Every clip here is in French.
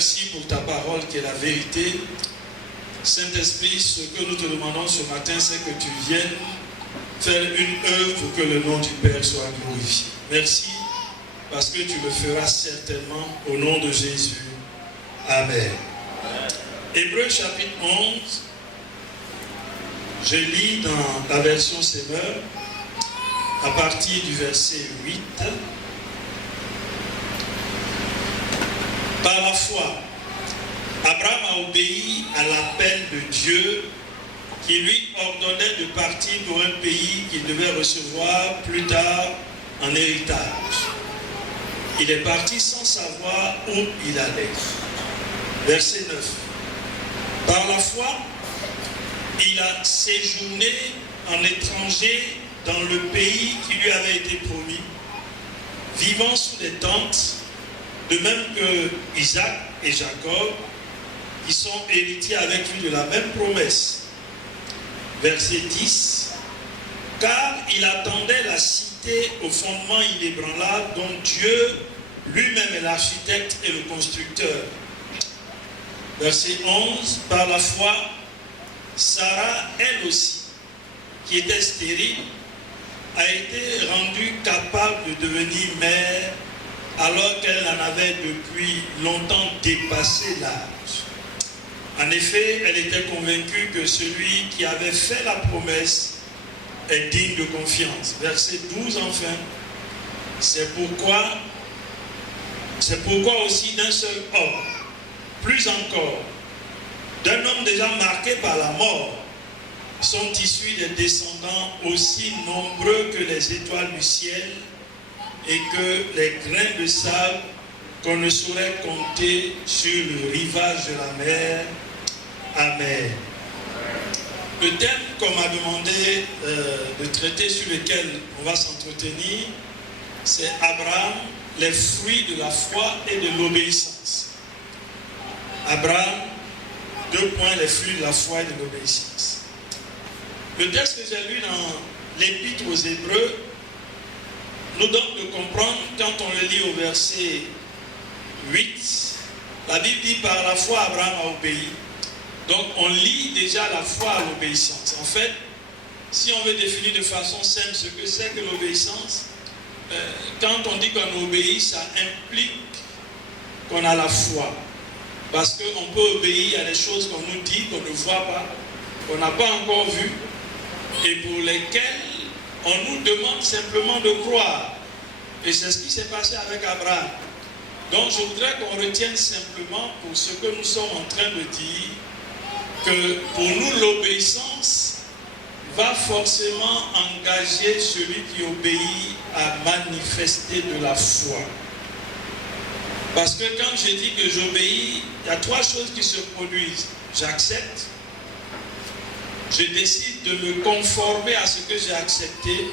merci pour ta parole qui est la vérité. Saint-Esprit, ce que nous te demandons ce matin, c'est que tu viennes faire une œuvre pour que le nom du Père soit glorifié. Merci, parce que tu le feras certainement au nom de Jésus. Amen. Hébreux chapitre 11, je lis dans la version Semeur, à partir du verset 8. Par la foi, Abraham a obéi à l'appel de Dieu qui lui ordonnait de partir pour un pays qu'il devait recevoir plus tard en héritage. Il est parti sans savoir où il allait. Verset 9. Par la foi, il a séjourné en étranger dans le pays qui lui avait été promis, vivant sous des tentes, de même que Isaac et Jacob, qui sont héritiers avec lui de la même promesse. Verset 10. Car il attendait la cité au fondement inébranlable dont Dieu lui-même est l'architecte et le constructeur. Verset 11. Par la foi, Sarah, elle aussi, qui était stérile, a été rendue capable de devenir mère alors qu'elle en avait depuis longtemps dépassé l'âge. En effet, elle était convaincue que celui qui avait fait la promesse est digne de confiance. Verset 12 enfin. C'est pourquoi aussi d'un seul homme, plus encore, d'un homme déjà marqué par la mort, sont issus des descendants aussi nombreux que les étoiles du ciel et que les grains de sable qu'on ne saurait compter sur le rivage de la mer. Amen. Le thème qu'on m'a demandé de traiter, sur lequel on va s'entretenir, c'est Abraham, les fruits de la foi et de l'obéissance. Abraham, 2 points, les fruits de la foi et de l'obéissance. Le texte que j'ai lu dans l'Épître aux Hébreux nous donne de comprendre, quand on le lit au verset 8, la Bible dit par la foi Abraham a obéi. Donc on lie déjà la foi à l'obéissance. En fait, si on veut définir de façon simple ce que c'est que l'obéissance, quand on dit qu'on obéit, ça implique qu'on a la foi. Parce qu'on peut obéir à des choses qu'on nous dit, qu'on ne voit pas, qu'on n'a pas encore vues, et pour lesquelles on nous demande simplement de croire. Et c'est ce qui s'est passé avec Abraham. Donc je voudrais qu'on retienne simplement pour ce que nous sommes en train de dire, que pour nous l'obéissance va forcément engager celui qui obéit à manifester de la foi. Parce que quand je dis que j'obéis, il y a 3 choses qui se produisent. J'accepte, je décide de me conformer à ce que j'ai accepté,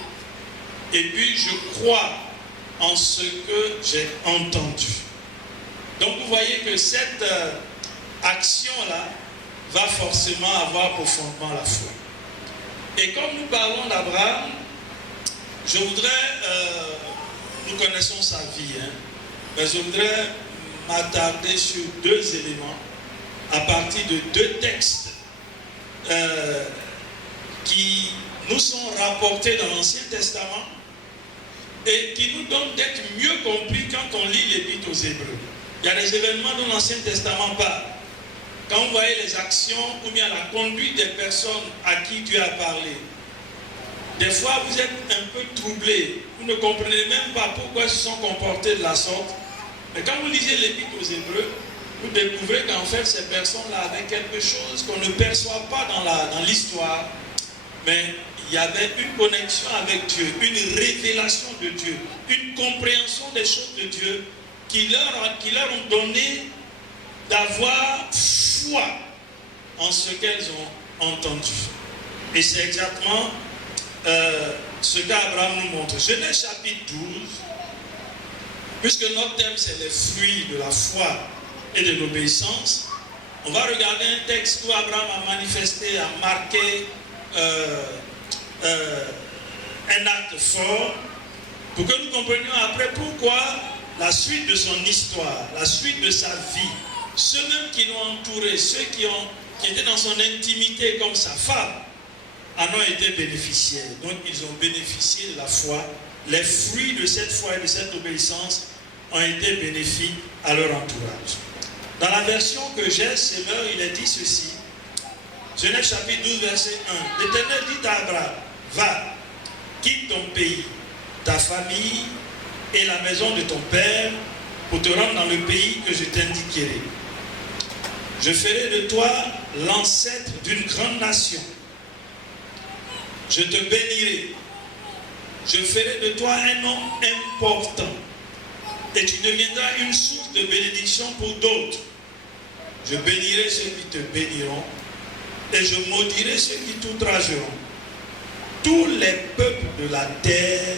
et puis je crois en ce que j'ai entendu. Donc vous voyez que cette action-là va forcément avoir pour fondement la foi. Et comme nous parlons d'Abraham, je voudrais, nous connaissons sa vie, mais je voudrais m'attarder sur 2 éléments à partir de 2 textes qui nous sont rapportés dans l'Ancien Testament et qui nous donnent d'être mieux compris quand on lit l'Épître aux Hébreux. Il y a des événements dont l'Ancien Testament parle. Quand vous voyez les actions ou bien la conduite des personnes à qui Dieu a parlé, des fois vous êtes un peu troublé, vous ne comprenez même pas pourquoi ils se sont comportés de la sorte. Mais quand vous lisez l'Épître aux Hébreux, vous découvrez qu'en fait ces personnes-là avaient quelque chose qu'on ne perçoit pas dans l'histoire, mais il y avait une connexion avec Dieu, une révélation de Dieu, une compréhension des choses de Dieu qui leur ont donné d'avoir foi en ce qu'elles ont entendu. Et c'est exactement ce qu'Abraham nous montre. Genèse chapitre 12, puisque notre thème c'est les fruits de la foi et de l'obéissance, on va regarder un texte où Abraham a manifesté, a marqué un acte fort, pour que nous comprenions après pourquoi la suite de son histoire, la suite de sa vie, Ceux-mêmes qui l'ont entouré, ceux qui étaient dans son intimité comme sa femme, en ont été bénéficiaires. Donc ils ont bénéficié de la foi. Les fruits de cette foi et de cette obéissance ont été bénéfiques à leur entourage. Dans la version que j'ai, Seigneur, il est dit ceci. Genèse chapitre 12, verset 1. L'Éternel dit à Abraham, va, quitte ton pays, ta famille et la maison de ton père pour te rendre dans le pays que je t'indiquerai. Je ferai de toi l'ancêtre d'une grande nation. Je te bénirai. Je ferai de toi un homme important. Et tu deviendras une source de bénédiction pour d'autres. Je bénirai ceux qui te béniront. Et je maudirai ceux qui t'outrageront. Tous les peuples de la terre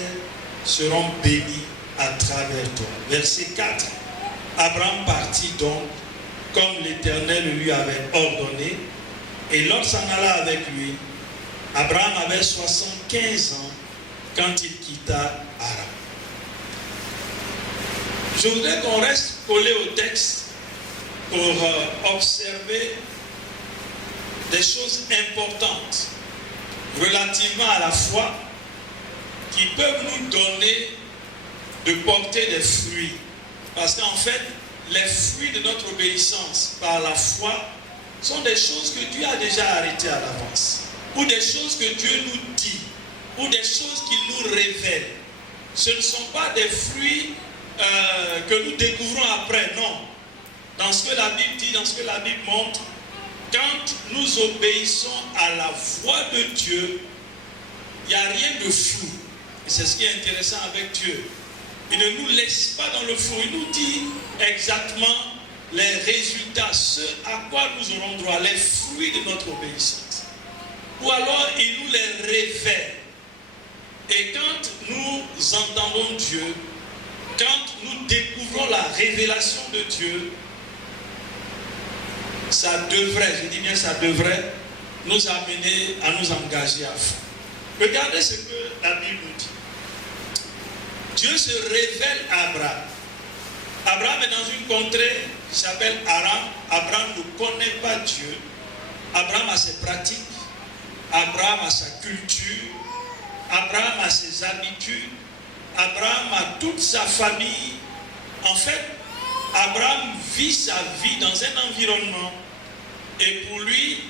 seront bénis à travers toi. Verset 4. Abraham partit donc comme l'Éternel lui avait ordonné. Et Lot s'en alla avec lui. Abraham avait 75 ans quand il quitta Haran. Je voudrais qu'on reste collé au texte pour observer des choses importantes relativement à la foi qui peuvent nous donner de porter des fruits. Parce qu'en fait, les fruits de notre obéissance par la foi sont des choses que Dieu a déjà arrêtées à l'avance. Ou des choses que Dieu nous dit. Ou des choses qu'il nous révèle. Ce ne sont pas des fruits que nous découvrons après, non. Dans ce que la Bible dit, dans ce que la Bible montre, quand nous obéissons à la voix de Dieu, il n'y a rien de flou. Et c'est ce qui est intéressant avec Dieu. Il ne nous laisse pas dans le flou. Il nous dit exactement les résultats, ce à quoi nous aurons droit, les fruits de notre obéissance. Ou alors il nous les révèle. Et quand nous entendons Dieu, quand nous découvrons la révélation de Dieu, ça devrait, je dis bien ça devrait, nous amener à nous engager à fond. Regardez ce que la Bible nous dit. Dieu se révèle à Abraham. Abraham est dans une contrée qui s'appelle Haran. Abraham ne connaît pas Dieu. Abraham a ses pratiques. Abraham a sa culture. Abraham a ses habitudes. Abraham a toute sa famille. En fait, Abraham vit sa vie dans un environnement. Et pour lui,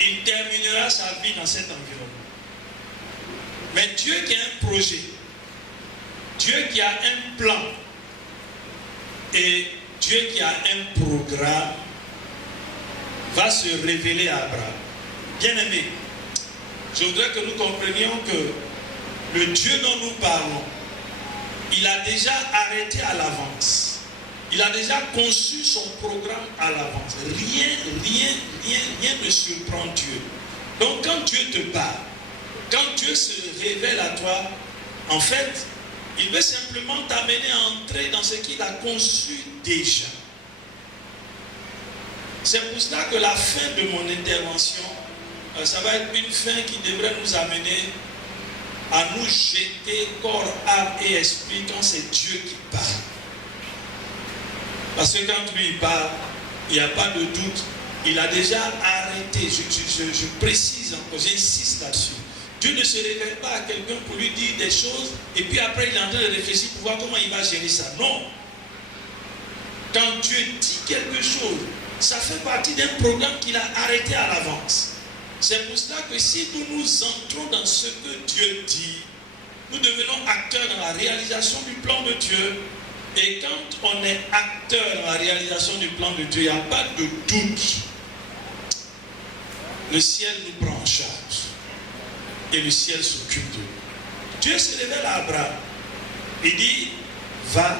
il terminera sa vie dans cet environnement. Mais Dieu qui a un projet, Dieu qui a un plan, et Dieu qui a un programme, va se révéler à Abraham. Bien-aimé, je voudrais que nous comprenions que le Dieu dont nous parlons, il a déjà arrêté à l'avance. Il a déjà conçu son programme à l'avance. Rien ne surprend Dieu. Donc quand Dieu te parle, quand Dieu se révèle à toi, en fait, il veut simplement t'amener à entrer dans ce qu'il a conçu déjà. C'est pour cela que la fin de mon intervention, ça va être une fin qui devrait nous amener à nous jeter corps, âme et esprit quand c'est Dieu qui parle. Parce que quand lui il parle, il n'y a pas de doute. Il a déjà arrêté. Je précise encore, j'insiste là-dessus. Dieu ne se révèle pas à quelqu'un pour lui dire des choses et puis après il est en train de réfléchir pour voir comment il va gérer ça. Non. Quand Dieu dit quelque chose, ça fait partie d'un programme qu'il a arrêté à l'avance. C'est pour cela que si nous entrons dans ce que Dieu dit, nous devenons acteurs dans la réalisation du plan de Dieu. Et quand on est acteur dans la réalisation du plan de Dieu, il n'y a pas de doute. Le ciel nous prend en charge. Et le ciel s'occupe de nous. Dieu se révèle à Abraham. Il dit, va,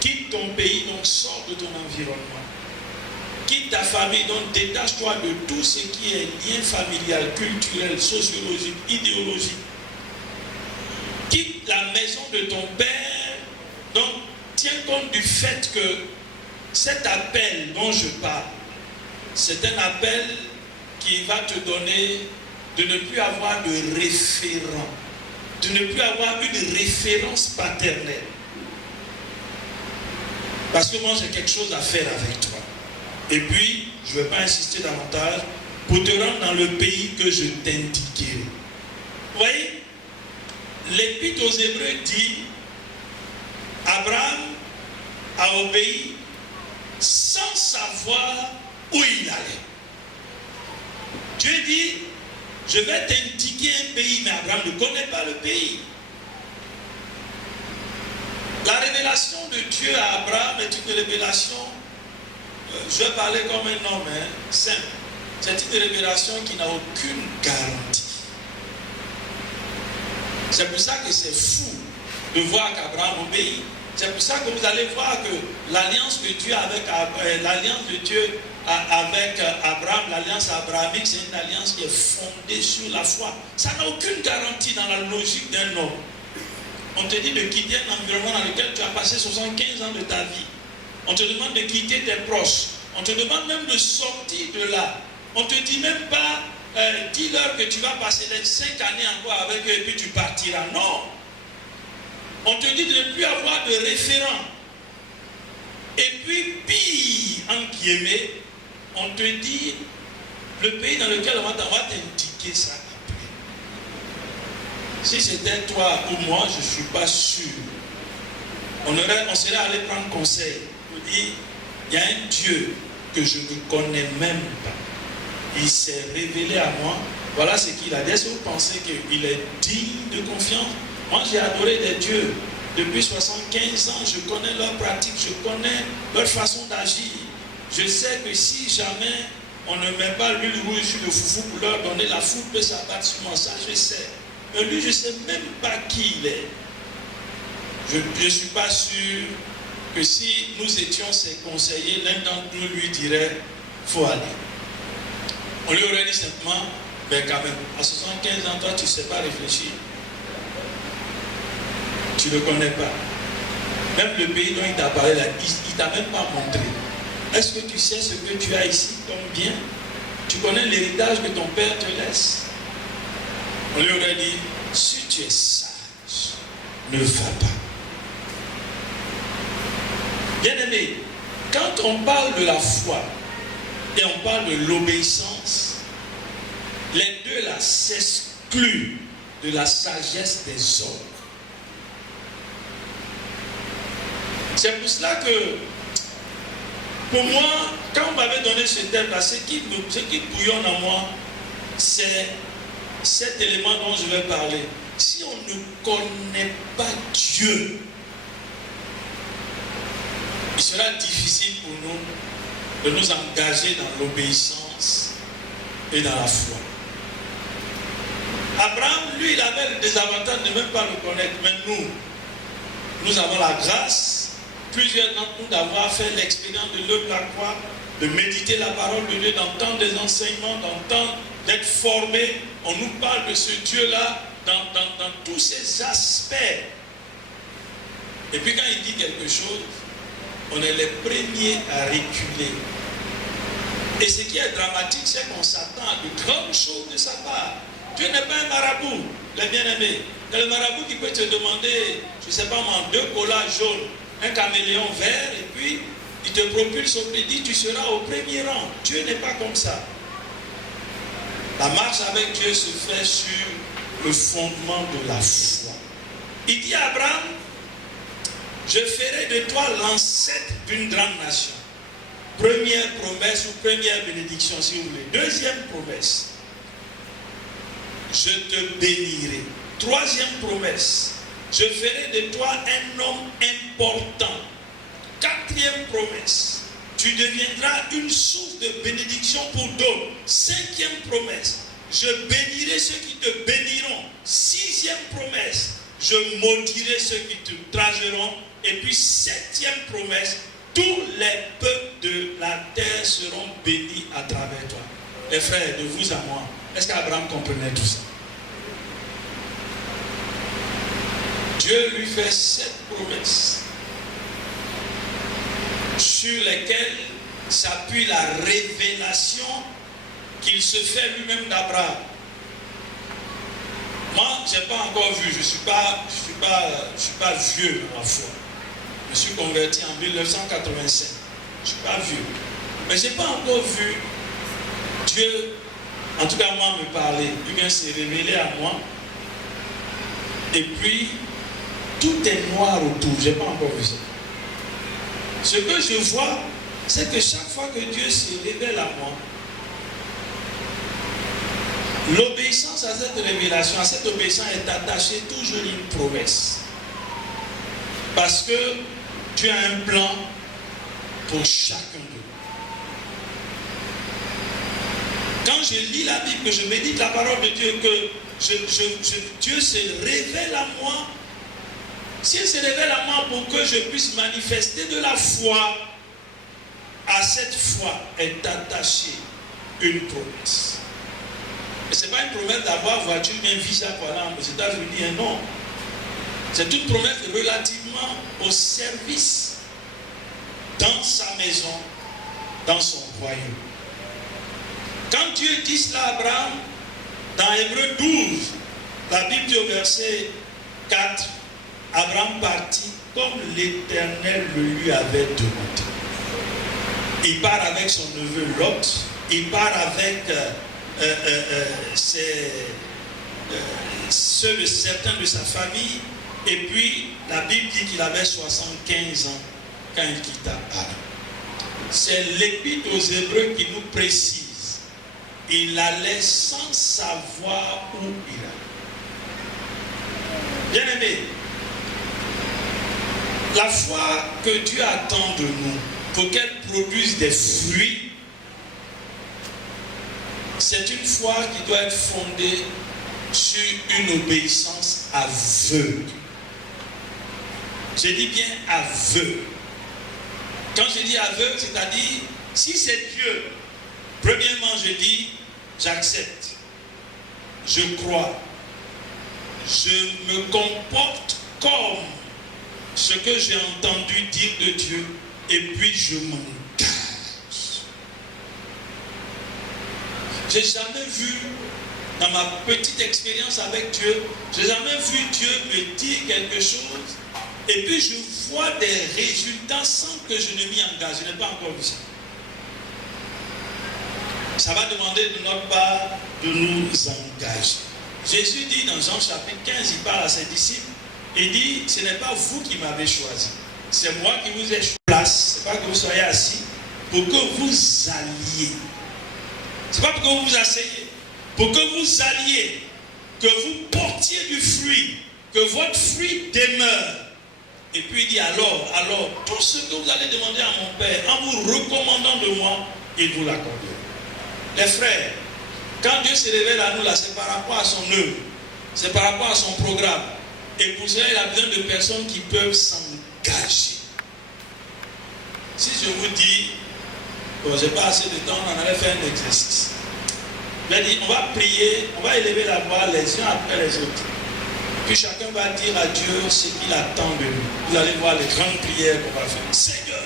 quitte ton pays, donc sors de ton environnement. Quitte ta famille, donc détache-toi de tout ce qui est lien familial, culturel, sociologique, idéologique. Quitte la maison de ton père. Donc, tiens compte du fait que cet appel dont je parle, c'est un appel qui va te donner de ne plus avoir de référent, de ne plus avoir une référence paternelle. Parce que moi, j'ai quelque chose à faire avec toi. Et puis, je ne vais pas insister davantage, pour te rendre dans le pays que je t'indiquerai. Vous voyez, l'Épître aux Hébreux dit, Abraham a obéi sans savoir où il allait. Dieu dit, je vais t'indiquer un pays, mais Abraham ne connaît pas le pays. La révélation de Dieu à Abraham est une révélation, je vais parler comme un homme simple, c'est une révélation qui n'a aucune garantie. C'est pour ça que c'est fou de voir qu'Abraham obéit. C'est pour ça que vous allez voir que l'alliance que Dieu avec l'alliance de Dieu avec Abraham, l'alliance abrahamique, c'est une alliance qui est fondée sur la foi. Ça n'a aucune garantie dans la logique d'un homme. On te dit de quitter un environnement dans lequel tu as passé 75 ans de ta vie. On te demande de quitter tes proches. On te demande même de sortir de là. On ne te dit même pas, dis-leur que tu vas passer les 5 années encore avec eux et puis tu partiras. Non. On te dit de ne plus avoir de référent. Et puis, pire, en guillemets, on te dit le pays dans lequel on va t'indiquer ça après. Si c'était toi ou moi, je ne suis pas sûr. On serait allé prendre conseil. On dit, il y a un Dieu que je ne connais même pas. Il s'est révélé à moi. Voilà ce qu'il a dit. Est-ce que vous pensez qu'il est digne de confiance? Moi, j'ai adoré des dieux. Depuis 75 ans, je connais leurs pratiques, je connais leur façon d'agir. Je sais que si jamais on ne met pas l'huile rouge sur le foufou pour leur donner, la foule peut s'abattre sur moi. Ça, je sais. Mais lui, je ne sais même pas qui il est. Je ne suis pas sûr que si nous étions ses conseillers, l'un d'entre nous lui dirait, il faut aller. On lui aurait dit simplement, mais quand même, à 75 ans, toi, tu ne sais pas réfléchir. Tu ne le connais pas. Même le pays dont il t'a parlé, là, il ne t'a même pas montré. Est-ce que tu sais ce que tu as ici comme bien? Tu connais l'héritage que ton père te laisse? On lui aurait dit, si tu es sage, ne va pas. Bien-aimé, quand on parle de la foi et on parle de l'obéissance, les deux là s'excluent de la sagesse des hommes. C'est pour cela que, pour moi, quand on m'avait donné ce thème-là, ce qui bouillonne en moi, c'est cet élément dont je vais parler. Si on ne connaît pas Dieu, il sera difficile pour nous de nous engager dans l'obéissance et dans la foi. Abraham, lui, il avait le désavantage de ne même pas le connaître. Mais nous avons la grâce, plusieurs d'entre nous, d'avoir fait l'expérience de l'œuvre de la croix, de méditer la parole de Dieu, d'entendre des enseignements, d'être formés. On nous parle de ce Dieu-là dans tous ses aspects. Et puis quand il dit quelque chose, on est les premiers à reculer. Et ce qui est dramatique, c'est qu'on s'attend à de grandes choses de sa part. Dieu n'est pas un marabout, les bien-aimés. C'est le marabout qui peut te demander, je ne sais pas moi, 2 colas jaunes, un caméléon vert, et puis il te propulse au crédit, tu seras au premier rang. Dieu n'est pas comme ça. La marche avec Dieu se fait sur le fondement de la foi. Il dit à Abraham, je ferai de toi l'ancêtre d'une grande nation. Première promesse ou première bénédiction, si vous voulez. Deuxième promesse, je te bénirai. Troisième promesse, je ferai de toi un homme important. Quatrième promesse, tu deviendras une source de bénédiction pour d'autres. Cinquième promesse, je bénirai ceux qui te béniront. Sixième promesse, je maudirai ceux qui te trageront. Et puis septième promesse, tous les peuples de la terre seront bénis à travers toi. Les frères, de vous à moi, est-ce qu'Abraham comprenait tout ça? Dieu lui fait 7 promesses sur lesquelles s'appuie la révélation qu'il se fait lui-même d'Abraham. Moi, je n'ai pas encore vu, je ne suis pas vieux dans la foi. Je me suis converti en 1985. Je ne suis pas vieux. Mais je n'ai pas encore vu Dieu, en tout cas moi, me parler. Ou bien se révéler à moi. Et puis, tout est noir autour. Je n'ai pas encore vu ça. Ce que je vois, c'est que chaque fois que Dieu se révèle à moi, l'obéissance à cette révélation, à cette obéissance est attachée toujours à une promesse. Parce que tu as un plan pour chacun d'eux. Quand je lis la Bible, que je médite la parole de Dieu, que Dieu se révèle à moi, si il se révèle à moi pour que je puisse manifester de la foi, à cette foi est attachée une promesse. Et ce n'est pas une promesse d'avoir voiture bien visa pour aller aux États-Unis, non. C'est une promesse relativement au service dans sa maison, dans son royaume. Quand Dieu dit cela à Abraham, dans Hébreux 12, la Bible dit au verset 4, Abraham partit comme l'Éternel le lui avait demandé. Il part avec son neveu Lot, il part avec certains de sa famille, et puis la Bible dit qu'il avait 75 ans quand il quitta Haran. C'est l'Épître aux Hébreux qui nous précise. Il allait sans savoir où il allait. Bien aimé, la foi que Dieu attend de nous pour qu'elle produise des fruits, c'est une foi qui doit être fondée sur une obéissance aveugle. Je dis bien aveugle. Quand je dis aveugle, c'est-à-dire, si c'est Dieu, premièrement, je dis, j'accepte, je crois, je me comporte comme ce que j'ai entendu dire de Dieu, et puis je m'engage. J'ai jamais vu, dans ma petite expérience avec Dieu, j'ai jamais vu Dieu me dire quelque chose, et puis je vois des résultats sans que je ne m'y engage. Je n'ai pas encore vu ça. Ça va demander de notre part de nous engager. Jésus dit dans Jean chapitre 15, il parle à ses disciples, il dit, ce n'est pas vous qui m'avez choisi, c'est moi qui vous ai choisi. Ce n'est pas que vous soyez assis, pour que vous alliez. Ce n'est pas pour que vous vous asseyez, pour que vous alliez, que vous portiez du fruit, que votre fruit demeure. Et puis il dit alors, tout ce que vous allez demander à mon Père, en vous recommandant de moi, il vous l'accordera. Les frères, quand Dieu se révèle à nous là, c'est par rapport à son œuvre, c'est par rapport à son programme. Et pour cela, il a besoin de personnes qui peuvent s'engager. Si je vous dis, bon, je n'ai pas assez de temps, on allait faire un exercice. Je vais dire, on va prier, on va élever la voix les uns après les autres. Puis chacun va dire à Dieu ce qu'il attend de nous. Vous allez voir les grandes prières qu'on va faire. Seigneur,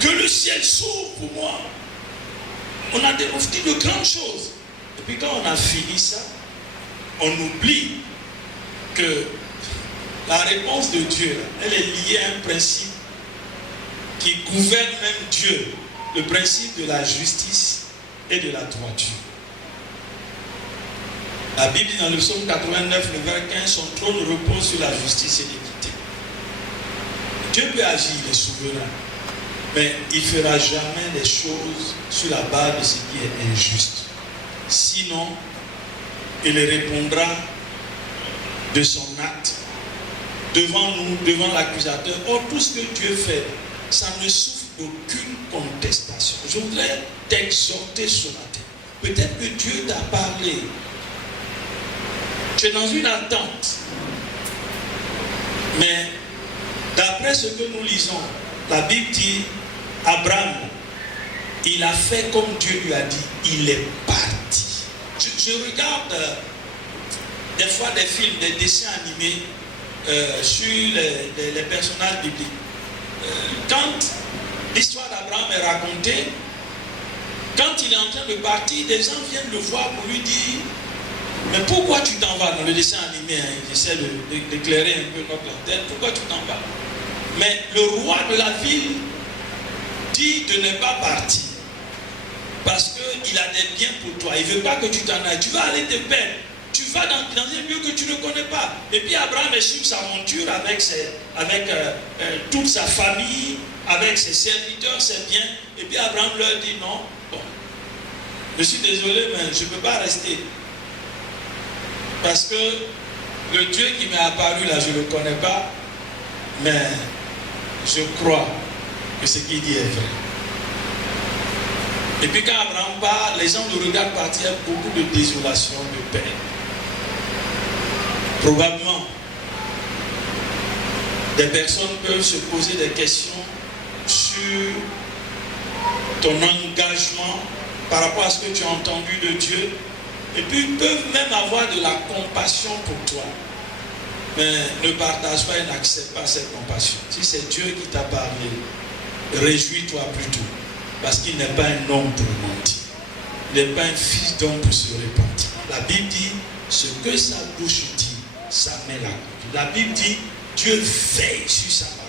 que le ciel s'ouvre pour moi. On a dit de grandes choses. Et puis quand on a fini ça, on oublie que la réponse de Dieu, elle est liée à un principe qui gouverne même Dieu, le principe de la justice et de la droiture. La Bible dit dans le psaume 89, le verset 15, son trône repose sur la justice et l'équité. Dieu peut agir, il est souverain, mais il ne fera jamais les choses sur la base de ce qui est injuste. Sinon, il répondra de son acte devant nous, devant l'accusateur. Or, tout ce que Dieu fait, ça ne souffre d'aucune contestation. Je voudrais t'exhorter ce matin. Peut-être que Dieu t'a parlé. Tu es dans une attente. Mais d'après ce que nous lisons, la Bible dit, Abraham, il a fait comme Dieu lui a dit. Il est parti. Je regarde des fois des films, des dessins animés sur les personnages bibliques. Quand l'histoire d'Abraham est racontée, quand il est en train de partir, des gens viennent le voir pour lui dire, mais pourquoi tu t'en vas? Dans le dessin animé, hein, j'essaie d'éclairer un peu notre antenne, pourquoi tu t'en vas? Mais le roi de la ville dit dit de ne pas partir. Parce qu'il a des biens pour toi. Il ne veut pas que tu t'en ailles. Tu vas aller te perdre. Tu vas dans un lieu que tu ne connais pas. Et puis Abraham est sur sa monture avec toute sa famille, avec ses serviteurs, ses biens. Et puis Abraham leur dit non, bon, je suis désolé, mais je ne peux pas rester. Parce que le Dieu qui m'est apparu là, je ne le connais pas, mais je crois que ce qu'il dit est vrai. Et puis quand Abraham part, les gens le regardent partir avec beaucoup de désolation, de peine. Probablement, des personnes peuvent se poser des questions sur ton engagement par rapport à ce que tu as entendu de Dieu, et puis ils peuvent même avoir de la compassion pour toi. Mais ne partage pas et n'accepte pas cette compassion. Si c'est Dieu qui t'a parlé, réjouis-toi plutôt, parce qu'il n'est pas un homme pour mentir. Il n'est pas un fils d'homme pour se repentir. La Bible dit, ce que sa bouche dit, sa main l'accomplit. La Bible dit, Dieu veille sur sa parole.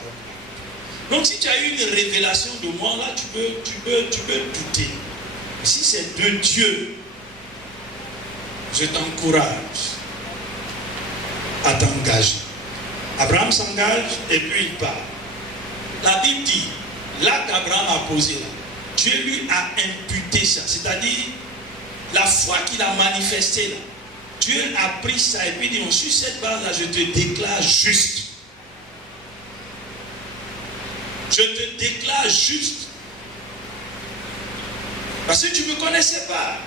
Donc si tu as eu une révélation de moi, là tu peux douter. Si c'est de Dieu, je t'encourage à t'engager. Abraham s'engage et puis il part. La Bible dit, là qu'Abraham a posé là, Dieu lui a imputé ça. C'est-à-dire, la foi qu'il a manifestée là, Dieu a pris ça et puis dit, sur cette base-là, je te déclare juste. Je te déclare juste. Parce que tu ne me connaissais pas.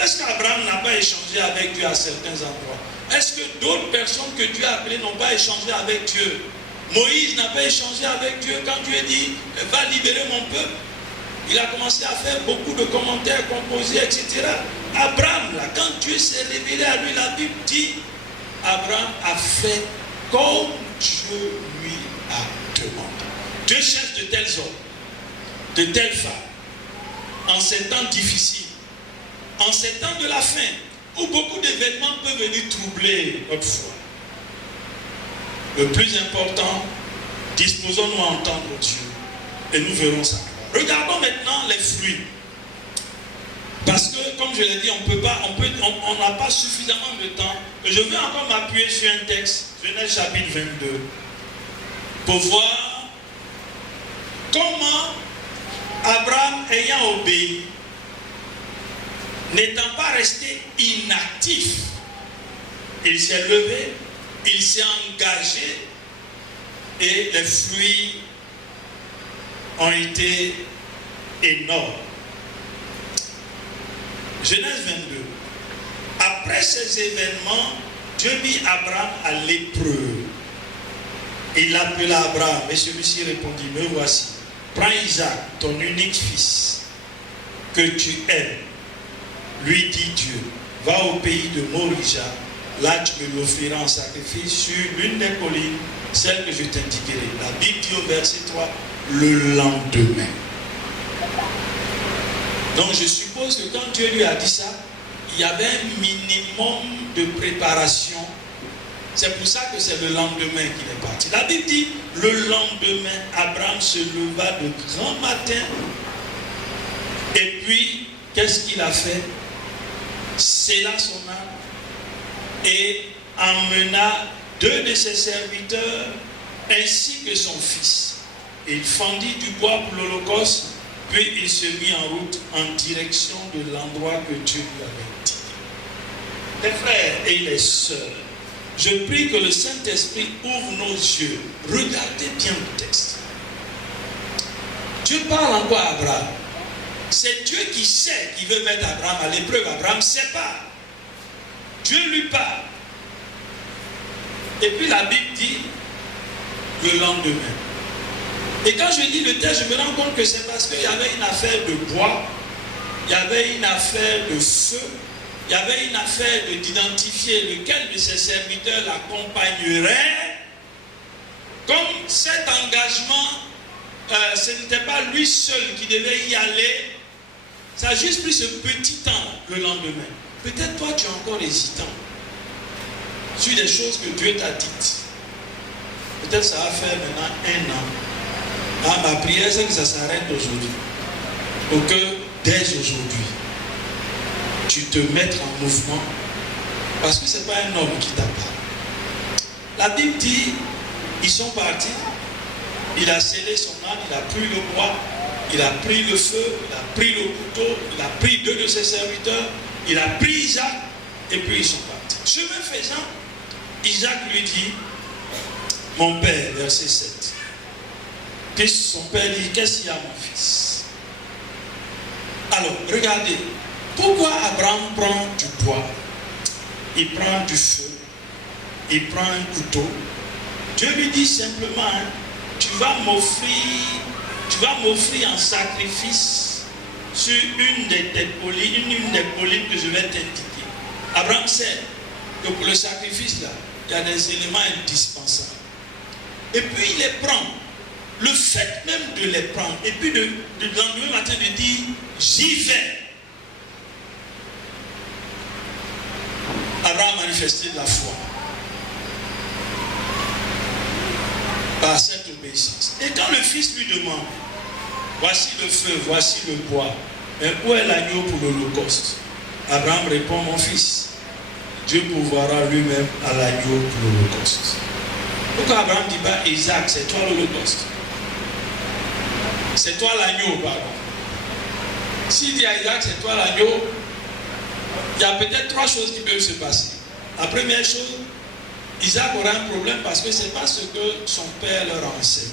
Est-ce qu'Abraham n'a pas échangé avec Dieu à certains endroits? Est-ce que d'autres personnes que Dieu a appelées n'ont pas échangé avec Dieu? Moïse n'a pas échangé avec Dieu quand Dieu dit, va libérer mon peuple. Il a commencé à faire beaucoup de commentaires composés, etc. Abraham, là, quand Dieu s'est révélé à lui, la Bible dit, Abraham a fait comme Dieu lui a demandé. Dieu cherche de tels hommes, de telles femmes, en ces temps difficiles, en ces temps de la fin, où beaucoup d'événements peuvent venir troubler notre foi. Le plus important, disposons-nous à entendre Dieu, et nous verrons ça. Regardons maintenant les fruits. Parce que, comme je l'ai dit, on n'a pas suffisamment de temps. Je vais encore m'appuyer sur un texte, Genèse chapitre 22, pour voir comment Abraham, ayant obéi, n'étant pas resté inactif, il s'est levé, il s'est engagé, et les fruits ont été énormes. Genèse 22. Après ces événements, Dieu mit Abraham à l'épreuve. Il appela Abraham et celui-ci répondit, me voici, prends Isaac, ton unique fils, que tu aimes. Lui dit Dieu, va au pays de Morija, là tu me l'offriras en sacrifice sur l'une des collines, celle que je t'indiquerai. La Bible dit au verset 3, le lendemain. Donc je suppose que quand Dieu lui a dit ça, il y avait un minimum de préparation. C'est pour ça que c'est le lendemain qu'il est parti. La Bible dit, le lendemain, Abraham se leva de grand matin. Et puis, qu'est-ce qu'il a fait? Scella son âme et emmena 2 de ses serviteurs ainsi que son fils. Il fendit du bois pour l'holocauste, puis il se mit en route en direction de l'endroit que Dieu lui avait dit. Les frères et les sœurs, je prie que le Saint-Esprit ouvre nos yeux. Regardez bien le texte. Dieu parle encore à Abraham. C'est Dieu qui sait qu'il veut mettre Abraham à l'épreuve. Abraham ne sait pas. Dieu lui parle. Et puis la Bible dit le lendemain. Et quand je lis le texte, je me rends compte que c'est parce qu'il y avait une affaire de bois, il y avait une affaire de feu, il y avait une affaire d'identifier lequel de ses serviteurs l'accompagnerait. Comme cet engagement, ce n'était pas lui seul qui devait y aller, ça a juste pris ce petit temps le lendemain. Peut-être toi tu es encore hésitant sur des choses que Dieu t'a dites. Peut-être ça va faire maintenant 1 an. Ah, ma prière, c'est que ça s'arrête aujourd'hui. Pour que dès aujourd'hui, tu te mettes en mouvement. Parce que ce n'est pas un homme qui t'a parlé. La Bible dit, ils sont partis. Il a scellé son âme, il a pris le bois, il a pris le feu, il a pris le couteau, il a pris 2 de ses serviteurs, il a pris Isaac, et puis ils sont partis. Chemin faisant, Isaac lui dit, mon père, verset 7. Puis son père dit, qu'est-ce qu'il y a mon fils? Alors, regardez, pourquoi Abraham prend du bois, il prend du feu, il prend un couteau? Dieu lui dit simplement, hein, tu vas m'offrir en sacrifice sur une des collines que je vais t'indiquer. Abraham sait que pour le sacrifice là, il y a des éléments indispensables. Et puis il les prend. Le fait même de les prendre, et puis le lendemain matin de dire, j'y vais. Abraham a manifesté de la foi par cette obéissance. Et quand le fils lui demande, voici le feu, voici le bois, mais où est l'agneau pour l'holocauste? Abraham répond, mon fils, Dieu pourvoira lui-même à l'agneau pour l'holocauste. Pourquoi Abraham dit pas, Isaac, c'est toi l'holocauste? C'est toi l'agneau, pardon. S'il dit à Isaac, c'est toi l'agneau, il y a peut-être 3 choses qui peuvent se passer. La première chose, Isaac aura un problème parce que ce n'est pas ce que son père leur a enseigné.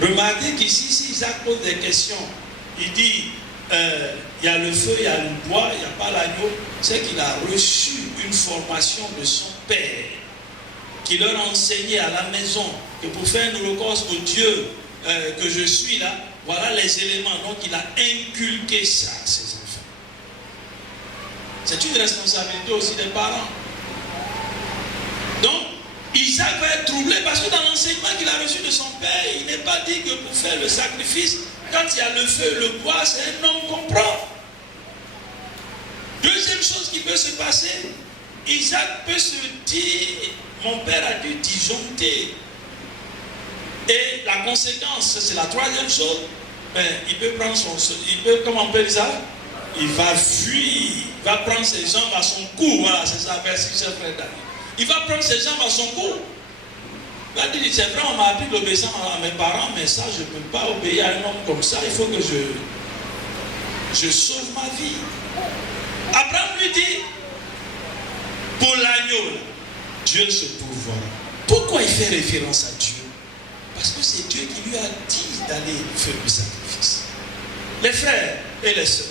Remarquez qu'ici, si Isaac pose des questions, il dit, il y a le feu, il y a le bois, il n'y a pas l'agneau, c'est qu'il a reçu une formation de son père qui leur a enseigné à la maison que pour faire un holocauste au Dieu que je suis là, voilà les éléments. Donc il a inculqué ça à ses enfants. C'est une responsabilité aussi des parents. Donc Isaac va être troublé parce que dans l'enseignement qu'il a reçu de son père, il n'est pas dit que pour faire le sacrifice, quand il y a le feu, le bois, c'est un homme qu'on prend. Deuxième chose qui peut se passer, Isaac peut se dire, mon père a dû disjoncter. Et la conséquence, c'est la troisième chose, ben, il peut prendre comment on peut dire ça? Il va fuir, il va prendre ses jambes à son cou. Voilà, c'est ça, merci cher frère David. Il va prendre ses jambes à son cou. Il va dire, c'est vrai, on m'a appris l'obéissance à mes parents, mais ça, je ne peux pas obéir à un homme comme ça, il faut que je sauve ma vie. Abraham lui dit, pour l'agneau, Dieu se pourvoira. Pourquoi il fait référence à Dieu? Parce que c'est Dieu qui lui a dit d'aller faire le sacrifice. Les frères et les sœurs,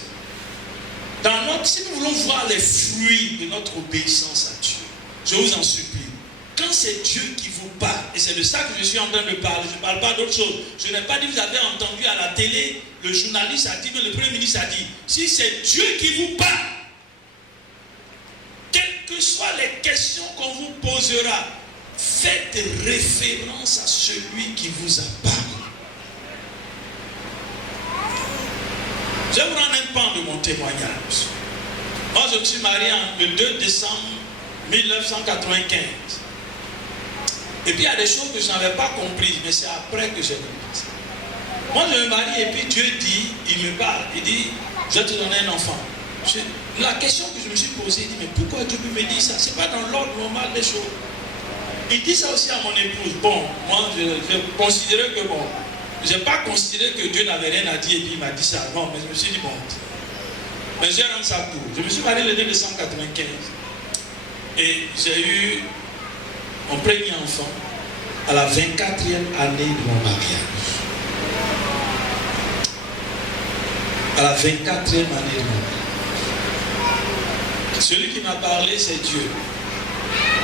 si nous voulons voir les fruits de notre obéissance à Dieu, je vous en supplie, quand c'est Dieu qui vous parle, et c'est de ça que je suis en train de parler, je ne parle pas d'autre chose. Je n'ai pas dit, vous avez entendu à la télé, le journaliste a dit, le premier ministre a dit, si c'est Dieu qui vous parle, quelles que soient les questions qu'on vous posera, faites référence à celui qui vous a parlé. Je vais vous rendre un pan de mon témoignage. Moi, je me suis marié le 2 décembre 1995. Et puis, il y a des choses que je n'avais pas comprises, mais c'est après que j'ai compris. Moi, je me marie et puis Dieu dit, il me parle, il dit, je vais te donner un enfant. La question que je me suis posée, il dit, mais pourquoi Dieu me dit ça? Ce n'est pas dans l'ordre normal des choses. Il dit ça aussi à mon épouse. Bon, moi, je considérais que bon, je n'ai pas considéré que Dieu n'avait rien à dire et puis il m'a dit ça. Non, mais je me suis dit, bon, mais j'ai rendu ça court. Je me suis marié le 2 décembre 1995. Et j'ai eu mon premier enfant à la 24e année de mon mariage. À la 24e année de mon mariage. Celui qui m'a parlé, c'est Dieu.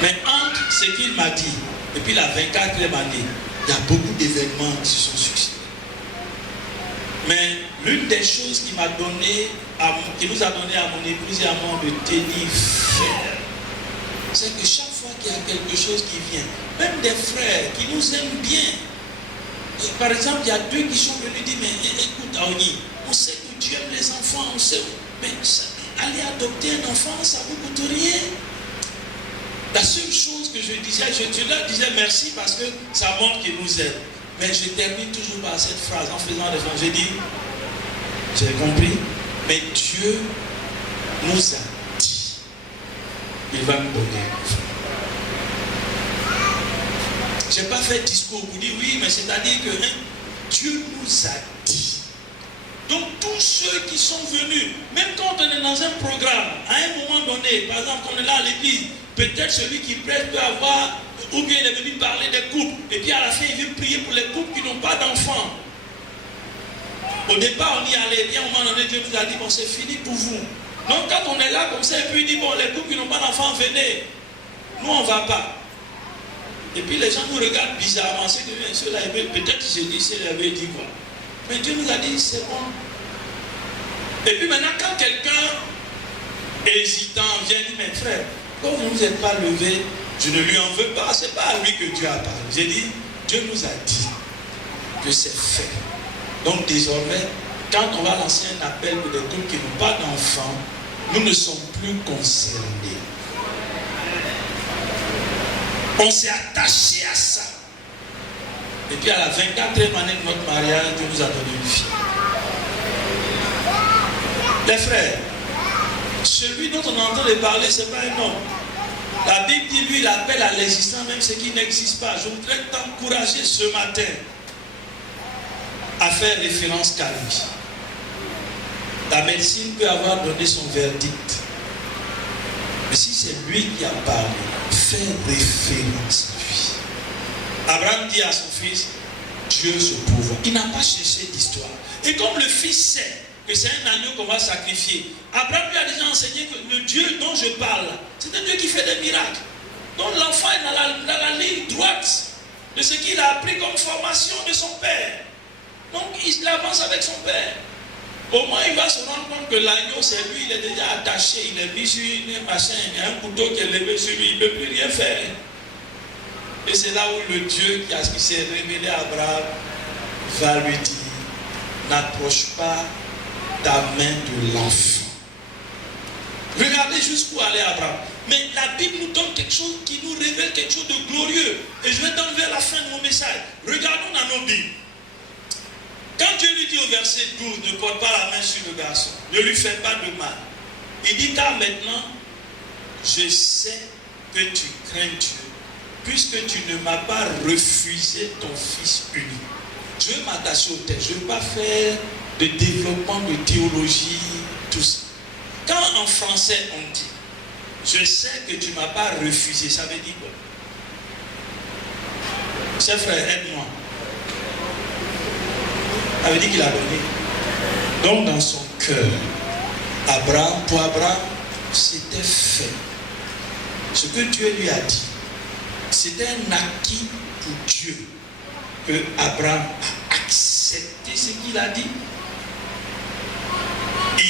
Mais entre ce qu'il m'a dit et puis la 24e année, il y a beaucoup d'événements qui se sont succédés. Mais l'une des choses qui nous a donné à mon épouse et à moi de tenir ferme, c'est que chaque fois qu'il y a quelque chose qui vient, même des frères qui nous aiment bien, par exemple, il y a 2 qui sont venus dire, mais écoute, Aoni, on sait que Dieu aime les enfants, on sait, mais aller adopter un enfant, ça ne vous coûte rien. La seule chose que je disais, je leur disais merci parce que ça montre qu'ils nous aiment. Mais je termine toujours par cette phrase en faisant référence. J'ai dit, j'ai compris, mais Dieu nous a dit, il va nous donner un enfant. Je n'ai pas fait discours pour dire oui, mais c'est-à-dire que Dieu nous a dit. Donc tous ceux qui sont venus, même quand on est dans un programme, à un moment donné, par exemple, quand on est là à l'église, peut-être celui qui prête peut avoir, ou bien il est venu parler des couples, et puis à la fin il veut prier pour les couples qui n'ont pas d'enfants. Au départ on y allait, bien à un moment donné Dieu nous a dit, bon c'est fini pour vous. Donc quand on est là comme ça, et puis il dit, bon les couples qui n'ont pas d'enfants, venez. Nous on ne va pas. Et puis les gens nous regardent bizarrement, ceux-là, peut-être j'ai dit, c'est avait dit quoi. Mais Dieu nous a dit, c'est bon. Et puis maintenant, quand quelqu'un hésitant vient dire, mes frères, quand vous ne vous êtes pas levé, je ne lui en veux pas. Ce n'est pas à lui que Dieu a parlé. J'ai dit, Dieu nous a dit que c'est fait. Donc désormais, quand on va lancer un appel pour des couples qui n'ont pas d'enfants, nous ne sommes plus concernés. On s'est attaché à ça. Et puis à la 24e année de notre mariage, Dieu nous a donné une fille. Les frères, celui dont on est en train de parler, ce n'est pas un homme. La Bible dit, lui, il appelle à l'existence même ce qui n'existe pas. Je voudrais t'encourager ce matin à faire référence qu'à lui. La médecine peut avoir donné son verdict. Mais si c'est lui qui a parlé, fais référence à lui. Abraham dit à son fils, Dieu se pourvoit. Il n'a pas cherché d'histoire. Et comme le fils sait que c'est un agneau qu'on va sacrifier, Abraham lui a déjà enseigné que le Dieu dont je parle, c'est un Dieu qui fait des miracles. Donc l'enfant est dans la ligne droite de ce qu'il a appris comme formation de son père. Donc il avance avec son père. Au moins il va se rendre compte que l'agneau c'est lui, il est déjà attaché, il est mis sur une machin, il y a un couteau qui est levé sur lui, il ne peut plus rien faire. Et c'est là où le Dieu qui s'est révélé à Abraham va lui dire, n'approche pas ta main de l'enfant. Regardez jusqu'où allait Abraham. Mais la Bible nous donne quelque chose qui nous révèle quelque chose de glorieux. Et je vais t'enlever à la fin de mon message. Regardons dans nos Bibles. Quand Dieu lui dit au verset 12, ne porte pas la main sur le garçon, ne lui fais pas de mal. Il dit, car maintenant, je sais que tu crains Dieu, puisque tu ne m'as pas refusé ton fils unique. Je veux m'attacher au texte, je ne veux pas faire de développement de théologie, tout ça. Quand en français on dit, je sais que tu ne m'as pas refusé, ça veut dire quoi? Chers frères, aide-moi. Ça veut dire qu'il a donné. Donc dans son cœur, pour Abraham, c'était fait. Ce que Dieu lui a dit, c'était un acquis pour Dieu que Abraham a accepté ce qu'il a dit.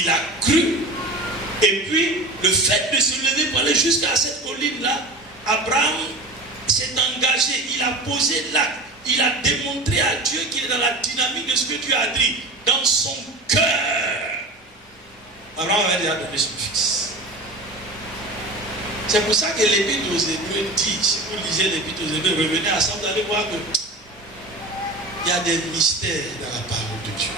Il a cru. Et puis, le fait de se lever pour aller jusqu'à cette colline-là, Abraham s'est engagé. Il a posé l'acte. Il a démontré à Dieu qu'il est dans la dynamique de ce que Dieu a dit. Dans son cœur. Abraham avait déjà donné son fils. C'est pour ça que l'Épître aux Hébreux dit, si vous lisez l'Épître aux Hébreux, revenez à ça, vous allez voir que il y a des mystères dans la parole de Dieu.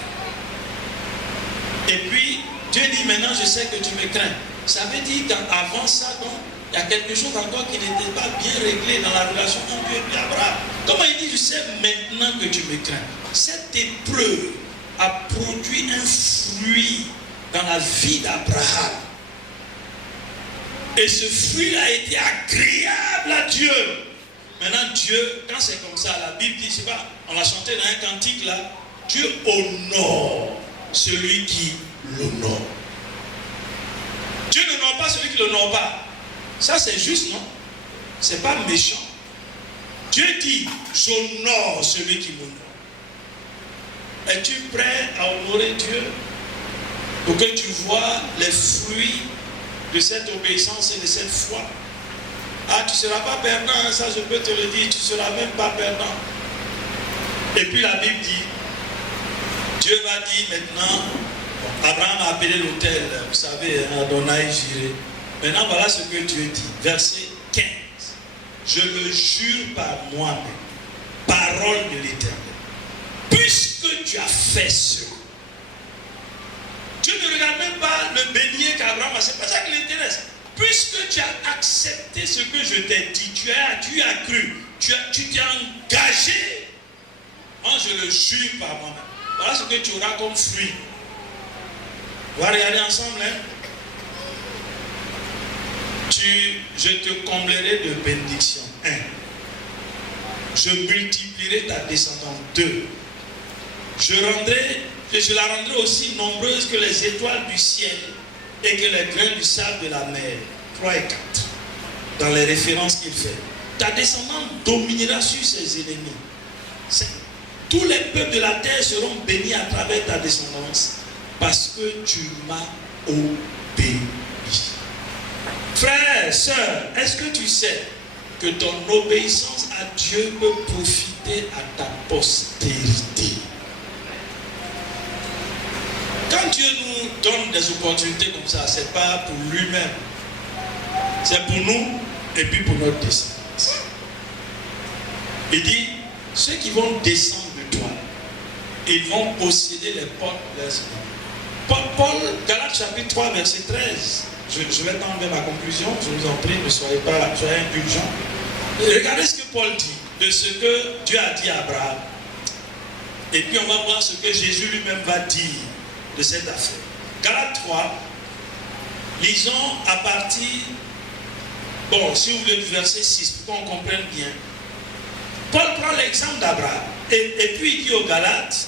Et puis, Dieu dit maintenant, je sais que tu me crains. Ça veut dire qu'avant ça, donc, il y a quelque chose encore qui n'était pas bien réglé dans la relation entre Dieu et Abraham. Comment il dit, je sais maintenant que tu me crains. Cette épreuve a produit un fruit dans la vie d'Abraham. Et ce fruit a été agréable à Dieu. Maintenant, Dieu, quand c'est comme ça, la Bible dit, je sais pas, on l'a chanté dans un cantique là, Dieu honore celui qui l'honore. Dieu n'honore pas celui qui ne l'honore pas. Ça c'est juste, non? C'est pas méchant. Dieu dit, j'honore celui qui m'honore. Es-tu prêt à honorer Dieu pour que tu vois les fruits de cette obéissance et de cette foi? Ah, tu ne seras pas perdant, ça je peux te le dire, tu ne seras même pas perdant. Et puis la Bible dit, Dieu va dire maintenant, Abraham a appelé l'autel, vous savez, Adonai Jireh. Maintenant voilà ce que Dieu dit, verset 15. Je le jure par moi-même, parole de l'Éternel, puisque tu as fait cela. Dieu ne regarde même pas le bélier qu'Abraham a, c'est pas ça qui l'intéresse. Puisque tu as accepté ce que je t'ai dit, tu as cru, tu t'es engagé, moi je le jure par moi-même. Voilà ce que tu auras comme fruit. On va regarder ensemble. Hein? Je te comblerai de bénédictions. 1. Je multiplierai ta descendance. 2. Je la rendrai aussi nombreuse que les étoiles du ciel et que les grains du sable de la mer. 3 et 4. Dans les références qu'il fait. Ta descendance dominera sur ses ennemis. 5. Tous les peuples de la terre seront bénis à travers ta descendance parce que tu m'as obéi. Frère, sœur, est-ce que tu sais que ton obéissance à Dieu peut profiter à ta postérité? Quand Dieu nous donne des opportunités comme ça, ce n'est pas pour lui-même. C'est pour nous et puis pour notre descendance. Il dit, ceux qui vont descendre de toi, ils vont posséder les portes de leurs ennemis. Paul, Galates chapitre 3, verset 13. Je vais t'enlever ma conclusion, je vous en prie, soyez indulgents. Regardez ce que Paul dit, de ce que Dieu a dit à Abraham. Et puis on va voir ce que Jésus lui-même va dire de cette affaire. Galates 3, lisons à partir, si vous voulez, du verset 6, pour qu'on comprenne bien. Paul prend l'exemple d'Abraham, et puis il dit aux Galates,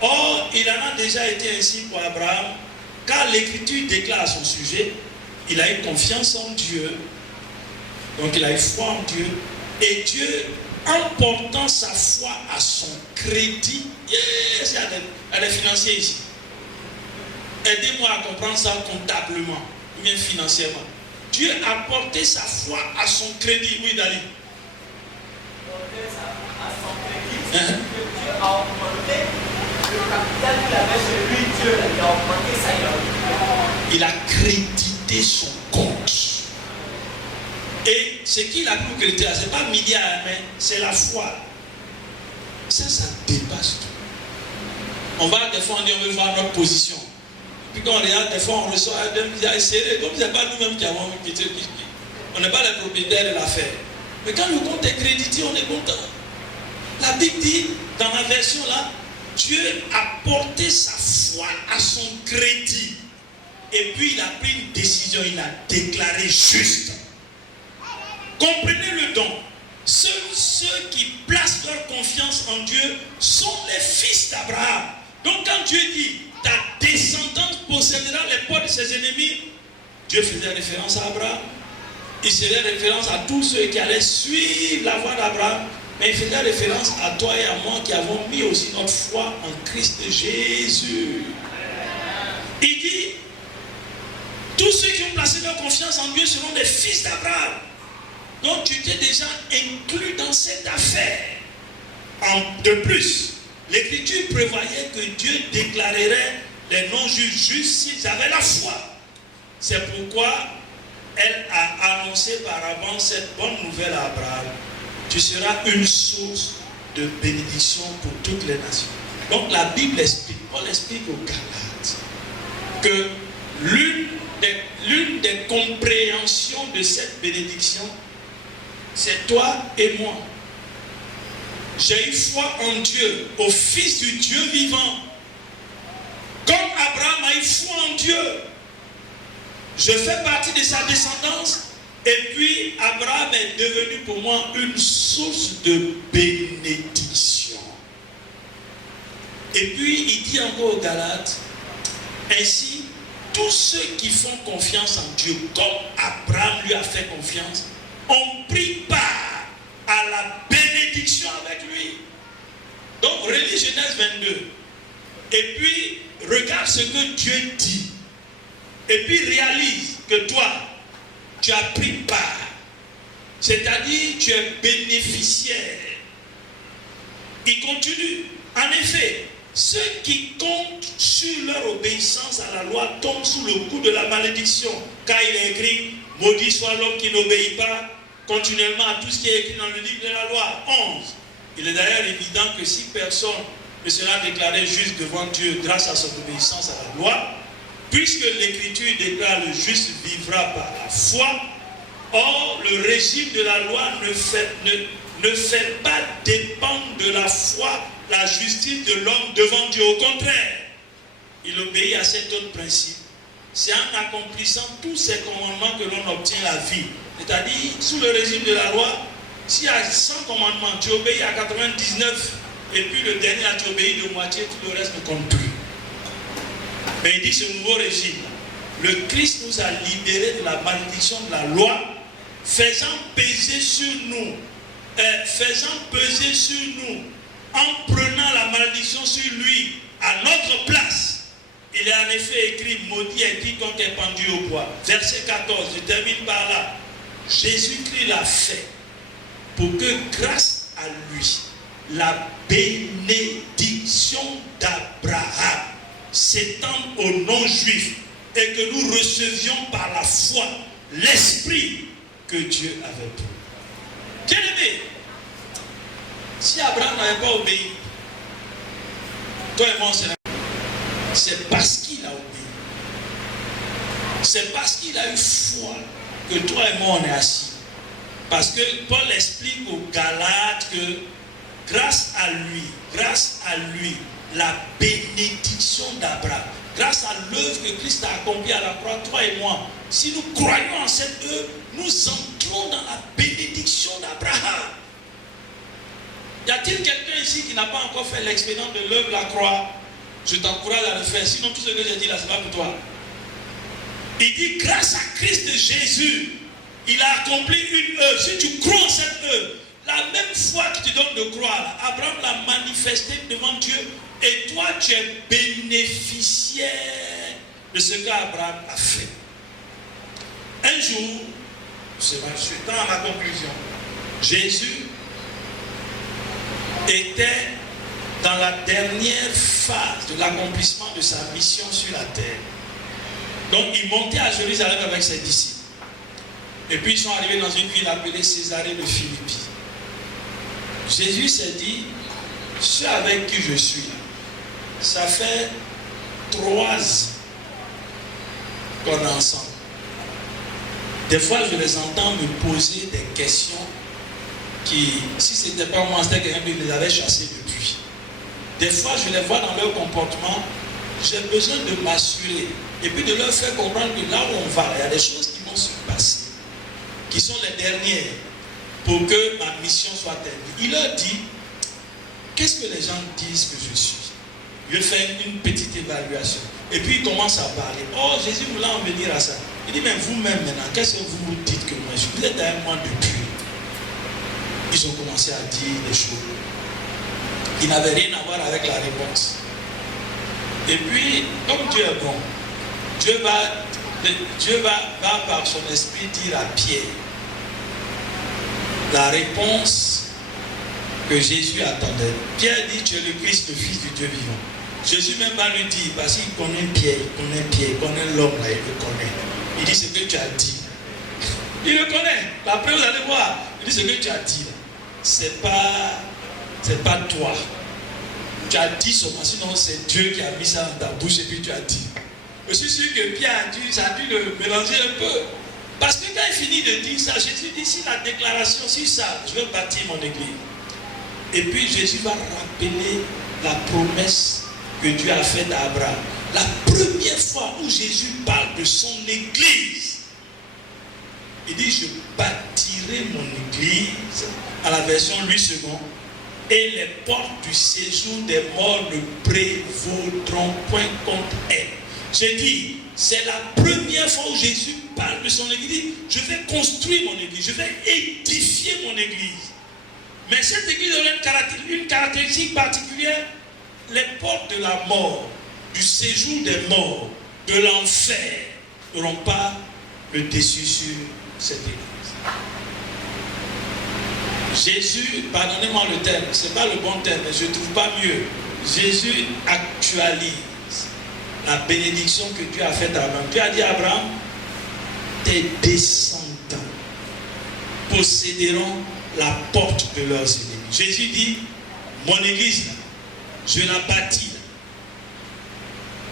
or il en a déjà été ainsi pour Abraham, car l'Écriture déclare à son sujet, il a eu confiance en Dieu, donc il a eu foi en Dieu, et Dieu, en portant sa foi à son crédit, il y a des financiers ici. Aidez-moi à comprendre ça comptablement, ou bien financièrement. Dieu a porté sa foi à son crédit. Oui, Dali. À son crédit, Dieu a augmenté le capital qu'il avait chez lui. Dieu il a augmenté ça, il a crédité son compte. Et ce qu'il a pu créditer, ce n'est pas milliard, mais c'est la foi. Ça dépasse tout. On va des fois, on veut voir notre position. Puis quand on regarde, des fois, on reçoit un serré, comme ce n'est pas nous-mêmes qui avons quitté. On n'est pas les propriétaires de l'affaire. Mais quand le compte est crédité, on est content. La Bible dit, dans la version là, Dieu a porté sa foi à son crédit. Et puis il a pris une décision, il a déclaré juste. Comprenez le don. Seuls ceux qui placent leur confiance en Dieu sont les fils d'Abraham. Donc quand Dieu dit, ta descendance possédera les portes de ses ennemis, Dieu faisait référence à Abraham. Il faisait référence à tous ceux qui allaient suivre la voie d'Abraham. Mais il faisait référence à toi et à moi qui avons mis aussi notre foi en Christ Jésus. Il dit, tous ceux qui ont placé leur confiance en Dieu seront des fils d'Abraham. Donc tu t'es déjà inclus dans cette affaire. De plus, l'Écriture prévoyait que Dieu déclarerait les non-juifs justes s'ils avaient la foi. C'est pourquoi elle a annoncé par avance cette bonne nouvelle à Abraham. Tu seras une source de bénédiction pour toutes les nations. Donc la Bible explique, Paul explique aux Galates que l'une des compréhensions de cette bénédiction, c'est toi et moi. J'ai eu foi en Dieu, au Fils du Dieu vivant. Comme Abraham a eu foi en Dieu, je fais partie de sa descendance. Et puis Abraham est devenu pour moi une source de bénédiction. Et puis il dit encore aux Galates, ainsi tous ceux qui font confiance en Dieu, comme Abraham lui a fait confiance, ont pris part à la bénédiction avec lui. Donc relis Genèse 22. Et puis regarde ce que Dieu dit. Et puis réalise que toi, tu as pris part. C'est-à-dire, tu es bénéficiaire. Il continue. En effet, ceux qui comptent sur leur obéissance à la loi tombent sous le coup de la malédiction. Car il est écrit, maudit soit l'homme qui n'obéit pas continuellement à tout ce qui est écrit dans le livre de la loi. 11. Il est d'ailleurs évident que si personne et cela déclaré juste devant Dieu grâce à son obéissance à la loi, puisque l'Écriture déclare le juste vivra par la foi. Or, le régime de la loi ne fait pas dépendre de la foi la justice de l'homme devant Dieu. Au contraire, il obéit à cet autre principe. C'est en accomplissant tous ces commandements que l'on obtient la vie. C'est-à-dire, sous le régime de la loi, s'il y a 100 commandements, tu obéis à 99, et puis le dernier, tu obéis de moitié, tout le reste ne compte plus. Mais il dit ce nouveau régime, le Christ nous a libérés de la malédiction de la loi, faisant peser sur nous, en prenant la malédiction sur lui, à notre place. Il est en effet écrit, maudit est quiconque est pendu au bois. Verset 14, je termine par là. Jésus-Christ l'a fait pour que grâce à lui, la bénédiction d'Abraham s'étende aux non-juifs et que nous recevions par la foi l'esprit que Dieu avait pour nous. Bien aimé, si Abraham n'avait pas obéi, toi et moi, c'est parce qu'il a obéi. C'est parce qu'il a eu foi que toi et moi on est assis. Parce que Paul explique aux Galates que grâce à lui, la bénédiction d'Abraham, grâce à l'œuvre que Christ a accomplie à la croix, toi et moi, si nous croyons en cette œuvre, nous entrons dans la bénédiction d'Abraham. Y a-t-il quelqu'un ici qui n'a pas encore fait l'expérience de l'œuvre de la croix? Je t'encourage à le faire, sinon tout ce que j'ai dit là, c'est pas pour toi. Il dit, grâce à Christ Jésus, il a accompli une œuvre. Si tu crois en cette œuvre, la même foi qui te donne de croire, Abraham l'a manifesté devant Dieu, et toi tu es bénéficiaire de ce qu'Abraham a fait. Un jour, je suis dans ma conclusion, Jésus était dans la dernière phase de l'accomplissement de sa mission sur la terre. Donc il montait à Jérusalem avec ses disciples. Et puis ils sont arrivés dans une ville appelée Césarée de Philippi. Jésus s'est dit, ceux avec qui je suis, ça fait 3 ans qu'on est ensemble. Des fois, je les entends me poser des questions qui, si ce n'était pas moi, c'était quelqu'un qui les avait chassés depuis. Des fois, je les vois dans leur comportement, j'ai besoin de m'assurer et puis de leur faire comprendre que là où on va, il y a des choses qui vont se passer, qui sont les dernières, pour que ma mission soit terminée. Il leur dit, qu'est-ce que les gens disent que je suis? Je fais une petite évaluation. Et puis il commence à parler. Oh, Jésus voulait en venir à ça. Il dit, mais vous-même maintenant, qu'est-ce que vous vous dites que moi je suis? Vous êtes avec moi depuis. Ils ont commencé à dire des choses qui n'avaient rien à voir avec la réponse. Et puis, comme Dieu est bon, Dieu va par son esprit dire à Pierre la réponse que Jésus attendait. Pierre dit, tu es le Christ, le Fils du Dieu vivant. Jésus même va lui dire, parce qu'il connaît Pierre, il connaît l'homme là, il le connaît. Il dit ce que tu as dit. Il le connaît. Après vous allez voir, il dit ce que tu as dit là. C'est pas toi. Tu as dit seulement, sinon c'est Dieu qui a mis ça dans ta bouche et puis tu as dit. Je suis sûr que Pierre ça a dû le mélanger un peu. Parce que quand il finit de dire ça, Jésus dit, si la déclaration, si ça, je vais bâtir mon église. Et puis Jésus va rappeler la promesse que Dieu a faite à Abraham. La première fois où Jésus parle de son église, il dit, je bâtirai mon église, à la version Louis II, et les portes du séjour des morts ne prévaudront point contre elle. J'ai dit, c'est la première fois où Jésus parle de son église. Je vais construire mon église, je vais édifier mon église. Mais cette église a une caractéristique particulière. Les portes de la mort, du séjour des morts, de l'enfer, n'auront pas le dessus sur cette église. Jésus, pardonnez-moi le terme, ce n'est pas le bon terme, mais je ne trouve pas mieux. Jésus actualise la bénédiction que Dieu a faite à Abraham. Dieu a dit à Abraham, tes descendants posséderont la porte de leurs ennemis. Jésus dit, mon église, je la bâtis.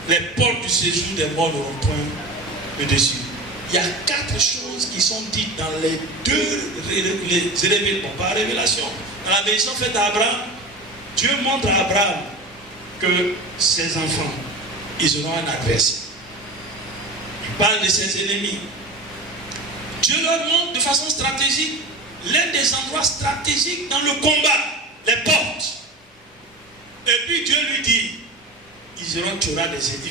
Les portes du séjour des morts n'auront point le dessus. Il y a 4 choses qui sont dites dans les 2 révélations, pas révélation. Dans la bénédiction faite à Abraham, Dieu montre à Abraham que ses enfants, ils auront un adversaire. Il parle de ses ennemis. Dieu leur montre de façon stratégique l'un des endroits stratégiques dans le combat, les portes. Et puis Dieu lui dit, ils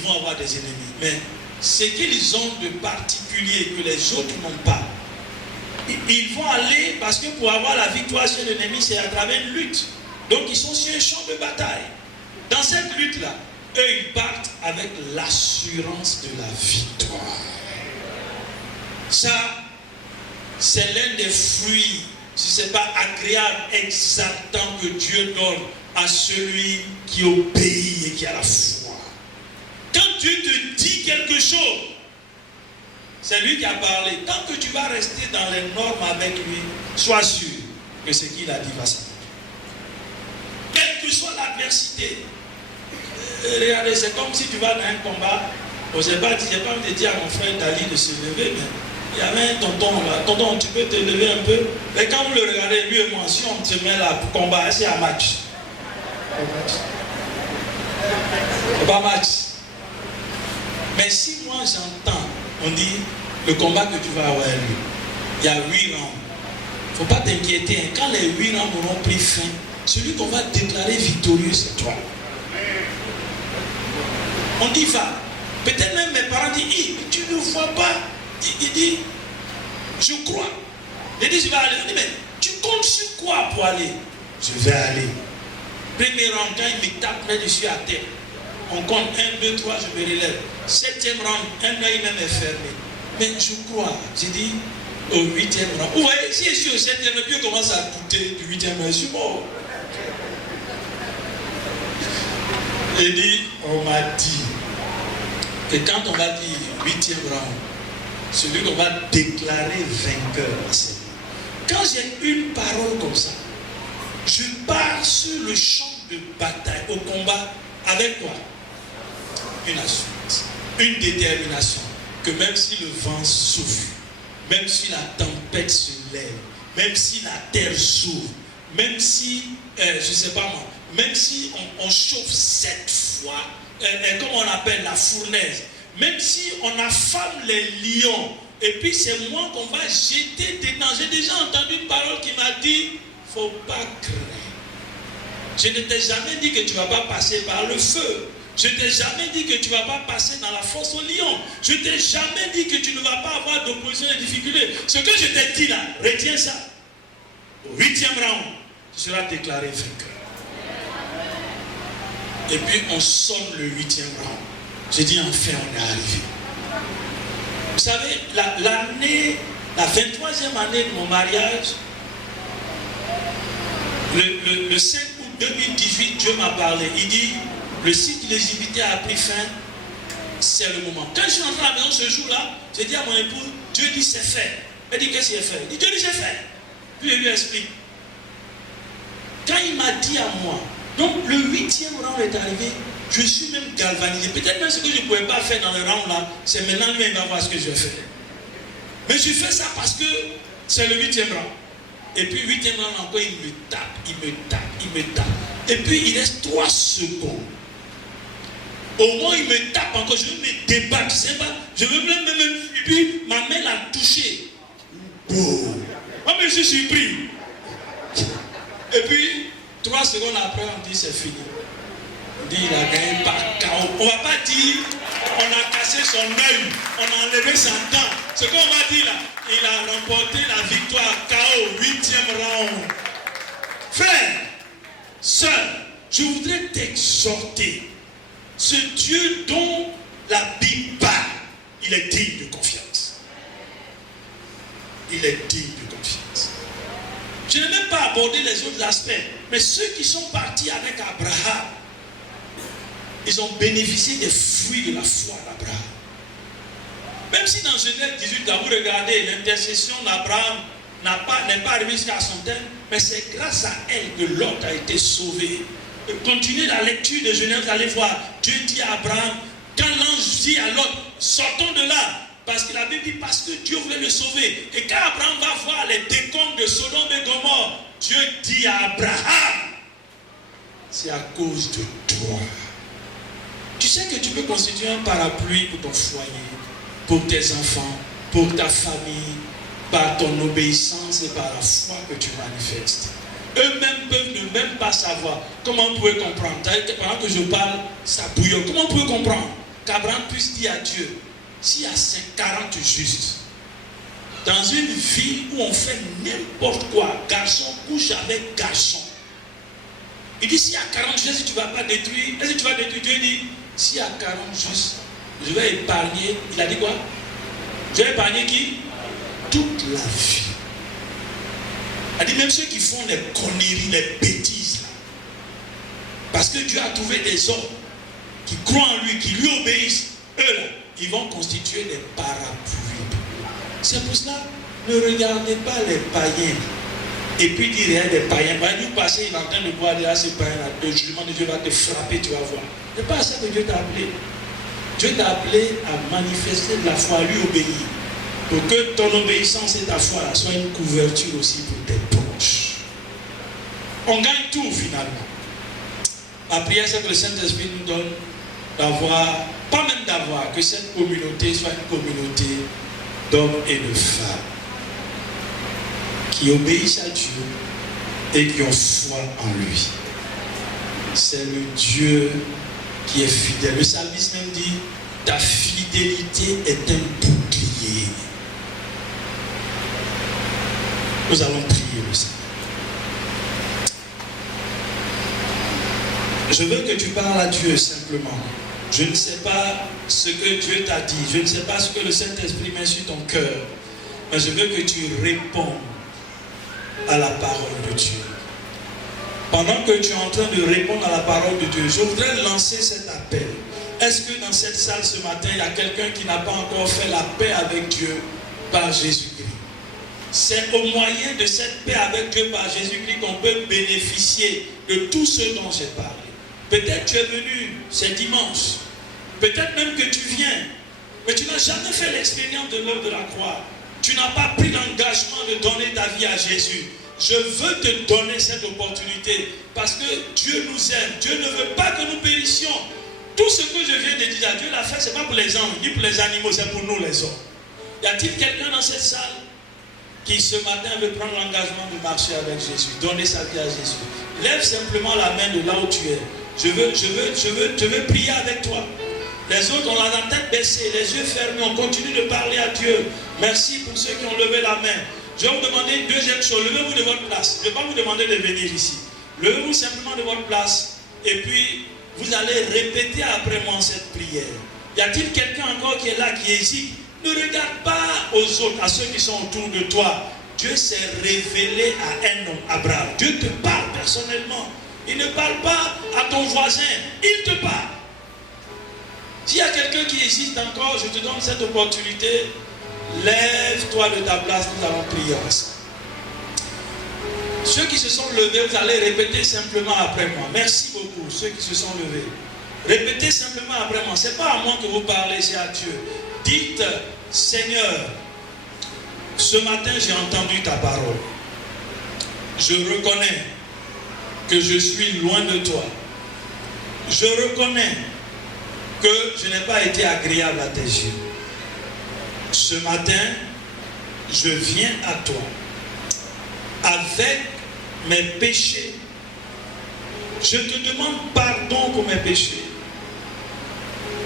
vont avoir des ennemis. Mais ce qu'ils ont de particulier que les autres n'ont pas, ils vont aller, parce que pour avoir la victoire sur l'ennemi, c'est à travers une lutte. Donc ils sont sur un champ de bataille. Dans cette lutte-là, eux, ils partent avec l'assurance de la victoire. Ça, c'est l'un des fruits, si ce n'est pas agréable, exaltant que Dieu donne à celui qui obéit et qui a la foi. Quand Dieu te dit quelque chose, c'est lui qui a parlé. Tant que tu vas rester dans les normes avec lui, sois sûr que ce qu'il a dit va s'accomplir. Quelle que soit l'adversité. Regardez, c'est comme si tu vas dans un combat. Je n'ai pas envie de dire à mon frère Dali de se lever, mais il y avait un tonton là. Tonton, tu peux te lever un peu. Et quand vous le regardez, lui et moi, si on se met là pour combat, c'est un match. C'est pas match. Mais si moi j'entends, on dit, le combat que tu vas avoir lui, il y a 8 rounds. Il ne faut pas t'inquiéter. Hein. Quand les 8 rounds auront pris fin, celui qu'on va déclarer victorieux, c'est toi. On dit va. Peut-être même mes parents disent, tu ne vois pas. Il dit, je crois. Il dit, je vais aller. On dit, mais tu comptes sur quoi pour aller? Je vais aller. Premier round, quand il me tape là-dessus à terre, on compte 1, 2, 3, je me relève. 7e round, un œil même est fermé. Mais je crois, j'ai dit au 8e round. Vous voyez, si je suis au 7e, le Dieu commence à douter du 8e round, je suis mort. Il dit, on m'a dit que quand on va dire 8e round, celui qu'on va déclarer vainqueur, c'est quand j'ai une parole comme ça, je pars sur le champ de bataille, au combat, avec quoi? Une assurance, une détermination, que même si le vent souffle, même si la tempête se lève, même si la terre s'ouvre, même si, je ne sais pas moi, même si on chauffe 7 fois, comme on appelle la fournaise, même si on affame les lions, et puis c'est moi qu'on va jeter dedans. J'ai déjà entendu une parole qui m'a dit, il ne faut pas craindre. Je ne t'ai jamais dit que tu ne vas pas passer par le feu. Je ne t'ai jamais dit que tu ne vas pas passer dans la fosse au lion. Je ne t'ai jamais dit que tu ne vas pas avoir d'opposition et de difficultés. Ce que je t'ai dit là, retiens ça. Au 8e round, tu seras déclaré vainqueur. Et puis on sonne le 8e round. J'ai dit enfin on est arrivé. Vous savez, l'année, la 23e année de mon mariage, le 5 août 2018, Dieu m'a parlé. Il dit, le cycle de l'éligibilité a pris fin, c'est le moment. Quand je suis entré à la maison ce jour-là, j'ai dit à mon épouse, Dieu dit c'est fait. Elle dit qu'est-ce qu'il a fait? Il dit Dieu dit c'est fait. Puis je lui explique. Quand il m'a dit à moi, donc le 8e round est arrivé, je suis même galvanisé. Peut-être même ce que je ne pouvais pas faire dans le round là, c'est maintenant lui il va voir ce que je vais faire. Mais je fais ça parce que c'est le 8e round. Et puis 8e round encore, il me tape, il me tape, il me tape. Et puis il reste 3 secondes. Au moins il me tape encore, je veux me débattre, je sais pas, je veux même, et puis ma main l'a touché. Oh. Moi je suis surpris. Et puis 3 secondes après, on dit c'est fini. On dit il a gagné par KO. On ne va pas dire on a cassé son œil, on a enlevé son dent. Ce qu'on va dire là, il a remporté la victoire KO, 8e round. Frère, sœur, je voudrais t'exhorter. Ce Dieu dont la Bible parle, il est digne de confiance. Il est digne de confiance. Je n'ai même pas abordé les autres aspects, mais ceux qui sont partis avec Abraham, ils ont bénéficié des fruits de la foi d'Abraham. Même si dans Genèse 18, quand vous regardez, l'intercession d'Abraham n'est pas arrivée jusqu'à son terme, mais c'est grâce à elle que Lot a été sauvé. continuez la lecture de Genèse, vous allez voir, Dieu dit à Abraham, quand l'ange dit à l'autre, sortons de là, parce que la Bible dit, parce que Dieu voulait le sauver. Et quand Abraham va voir les décombres de Sodome et Gomorrhe, Dieu dit à Abraham, c'est à cause de toi. Tu sais que tu peux constituer un parapluie pour ton foyer, pour tes enfants, pour ta famille, par ton obéissance et par la foi que tu manifestes. Eux-mêmes peuvent ne même pas savoir. Comment on peut comprendre? Pendant que je parle, ça bouillonne. Comment on peut comprendre qu'Abraham puisse dire à Dieu, s'il y a 40 justes, dans une ville où on fait n'importe quoi, garçon couche avec garçon, il dit, s'il y a 40 justes, tu ne vas pas détruire. Est-ce que tu vas détruire? Dieu dit, s'il y a 40 justes, je vais épargner. Il a dit quoi? Je vais épargner qui? Toute la vie. Il a dit, même ceux qui font les conneries, les bêtises, là, parce que Dieu a trouvé des hommes qui croient en lui, qui lui obéissent, eux là, ils vont constituer des parapluies. C'est pour cela, ne regardez pas les païens. Et puis dire rien des païens. Nous passer, il est en train de boire déjà ces païens-là. Le jugement de Dieu va te frapper, tu vas voir. Ce n'est pas à ça que Dieu t'a appelé. Dieu t'a appelé à manifester de la foi, à lui obéir. Pour que ton obéissance et ta foi là, soient une couverture aussi pour tes proches. On gagne tout finalement. Ma prière, c'est que le Saint-Esprit nous donne d'avoir, pas même d'avoir, que cette communauté soit une communauté d'hommes et de femmes qui obéissent à Dieu et qui ont foi en lui. C'est le Dieu qui est fidèle. Le psalmiste même dit, ta fidélité est un bouclier. Nous allons prier le Seigneur. Je veux que tu parles à Dieu simplement. Je ne sais pas ce que Dieu t'a dit. Je ne sais pas ce que le Saint-Esprit met sur ton cœur. Mais je veux que tu répondes à la parole de Dieu. Pendant que tu es en train de répondre à la parole de Dieu, je voudrais lancer cet appel. Est-ce que dans cette salle ce matin, il y a quelqu'un qui n'a pas encore fait la paix avec Dieu par Jésus-Christ? C'est au moyen de cette paix avec Dieu par Jésus-Christ qu'on peut bénéficier de tout ce dont j'ai parlé. Peut-être tu es venu, c'est dimanche. Peut-être même que tu viens, mais tu n'as jamais fait l'expérience de l'œuvre de la croix. Tu n'as pas pris l'engagement de donner ta vie à Jésus. Je veux te donner cette opportunité parce que Dieu nous aime. Dieu ne veut pas que nous périssions. Tout ce que je viens de dire, Dieu l'a fait, ce n'est pas pour les anges, ni pour les animaux, c'est pour nous les hommes. Y a-t-il quelqu'un dans cette salle qui ce matin veut prendre l'engagement de marcher avec Jésus, donner sa vie à Jésus? Lève simplement la main de là où tu es. Je veux prier avec toi. Les autres, on a la tête baissée, les yeux fermés, on continue de parler à Dieu. Merci pour ceux qui ont levé la main. Je vais vous demander une deuxième chose. Levez-vous de votre place. Je ne vais pas vous demander de venir ici. Levez-vous simplement de votre place. Et puis, vous allez répéter après moi cette prière. Y a-t-il quelqu'un encore qui est là, qui hésite? Ne regarde pas aux autres, à ceux qui sont autour de toi. Dieu s'est révélé à un homme, Abraham. Dieu te parle personnellement. Il ne parle pas à ton voisin. Il te parle. S'il y a quelqu'un qui hésite encore, je te donne cette opportunité. Lève-toi de ta place, nous allons prier ensemble. Ceux qui se sont levés, vous allez répéter simplement après moi. Merci beaucoup, ceux qui se sont levés. Répétez simplement après moi. Ce n'est pas à moi que vous parlez, c'est à Dieu. Dites, Seigneur, ce matin j'ai entendu ta parole. Je reconnais que je suis loin de toi. Je reconnais que je n'ai pas été agréable à tes yeux. Ce matin, je viens à toi avec mes péchés. Je te demande pardon pour mes péchés.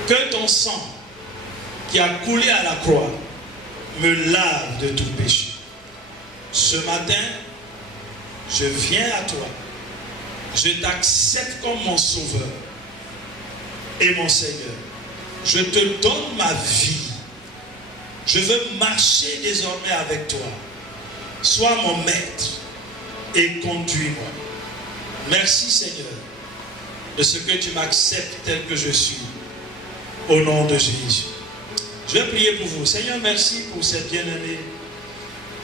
Que ton sang qui a coulé à la croix me lave de tout péché. Ce matin, je viens à toi. Je t'accepte comme mon sauveur et mon Seigneur. Je te donne ma vie. Je veux marcher désormais avec toi. Sois mon maître et conduis-moi. Merci Seigneur de ce que tu m'acceptes tel que je suis. Au nom de Jésus. Je vais prier pour vous. Seigneur, merci pour cette bien-aimée.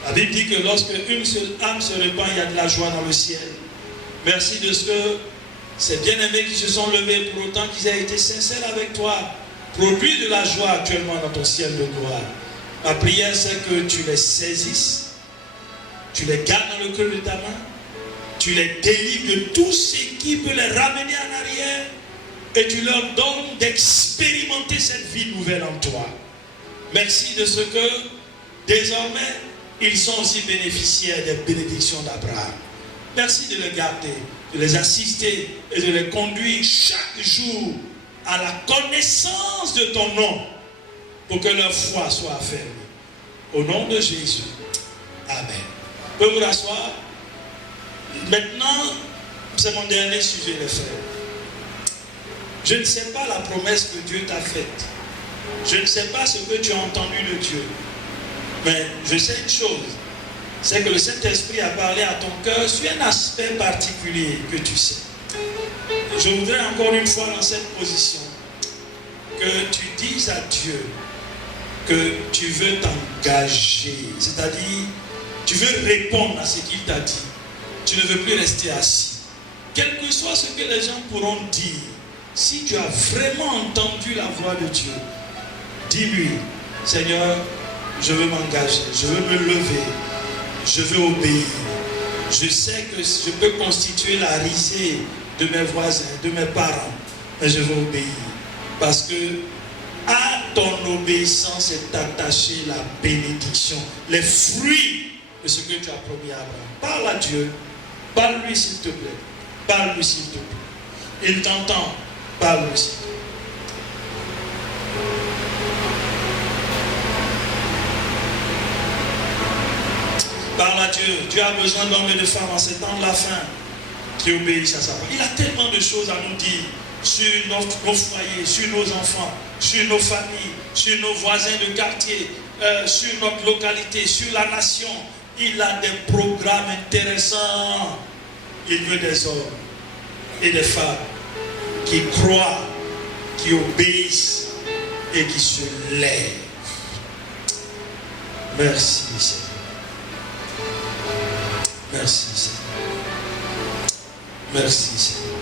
La Bible dit que lorsque une seule âme se répand, il y a de la joie dans le ciel. Merci de ce que Ces bien-aimés qui se sont levés pour autant qu'ils aient été sincères avec toi, produis de la joie actuellement dans ton ciel de gloire. Ma prière, c'est que tu les saisisses, tu les gardes dans le creux de ta main, tu les délivres de tout ce qui peut les ramener en arrière et tu leur donnes d'expérimenter cette vie nouvelle en toi. Merci de ce que désormais, ils sont aussi bénéficiaires des bénédictions d'Abraham. Merci de les garder, de les assister et de les conduire chaque jour à la connaissance de ton nom pour que leur foi soit affermie. Au nom de Jésus. Amen. Vous pouvez vous rasseoir. Maintenant, c'est mon dernier sujet, les frères. Je ne sais pas la promesse que Dieu t'a faite. Je ne sais pas ce que tu as entendu de Dieu. Mais je sais une chose. C'est que le Saint-Esprit a parlé à ton cœur sur un aspect particulier que tu sais. Je voudrais encore une fois dans cette position que tu dises à Dieu que tu veux t'engager. C'est-à-dire, tu veux répondre à ce qu'il t'a dit. Tu ne veux plus rester assis. Quel que soit ce que les gens pourront dire, si tu as vraiment entendu la voix de Dieu, dis-lui, Seigneur, je veux m'engager, je veux me lever, je veux obéir. Je sais que je peux constituer la risée de mes voisins, de mes parents, mais je veux obéir. Parce que à ton obéissance est attachée la bénédiction, les fruits de ce que tu as promis à Abraham. Parle à Dieu, parle-lui s'il te plaît, parle-lui s'il te plaît. Il t'entend, parle-lui s'il te plaît. Parle à Dieu. Dieu a besoin d'hommes et de femmes en ces temps de la fin qui obéissent à sa parole. Il a tellement de choses à nous dire sur nos foyers, sur nos enfants, sur nos familles, sur nos voisins de quartier, sur notre localité, sur la nation. Il a des programmes intéressants. Il veut des hommes et des femmes qui croient, qui obéissent et qui se lèvent. Merci, Seigneur. Merci, Seigneur. Merci, Seigneur.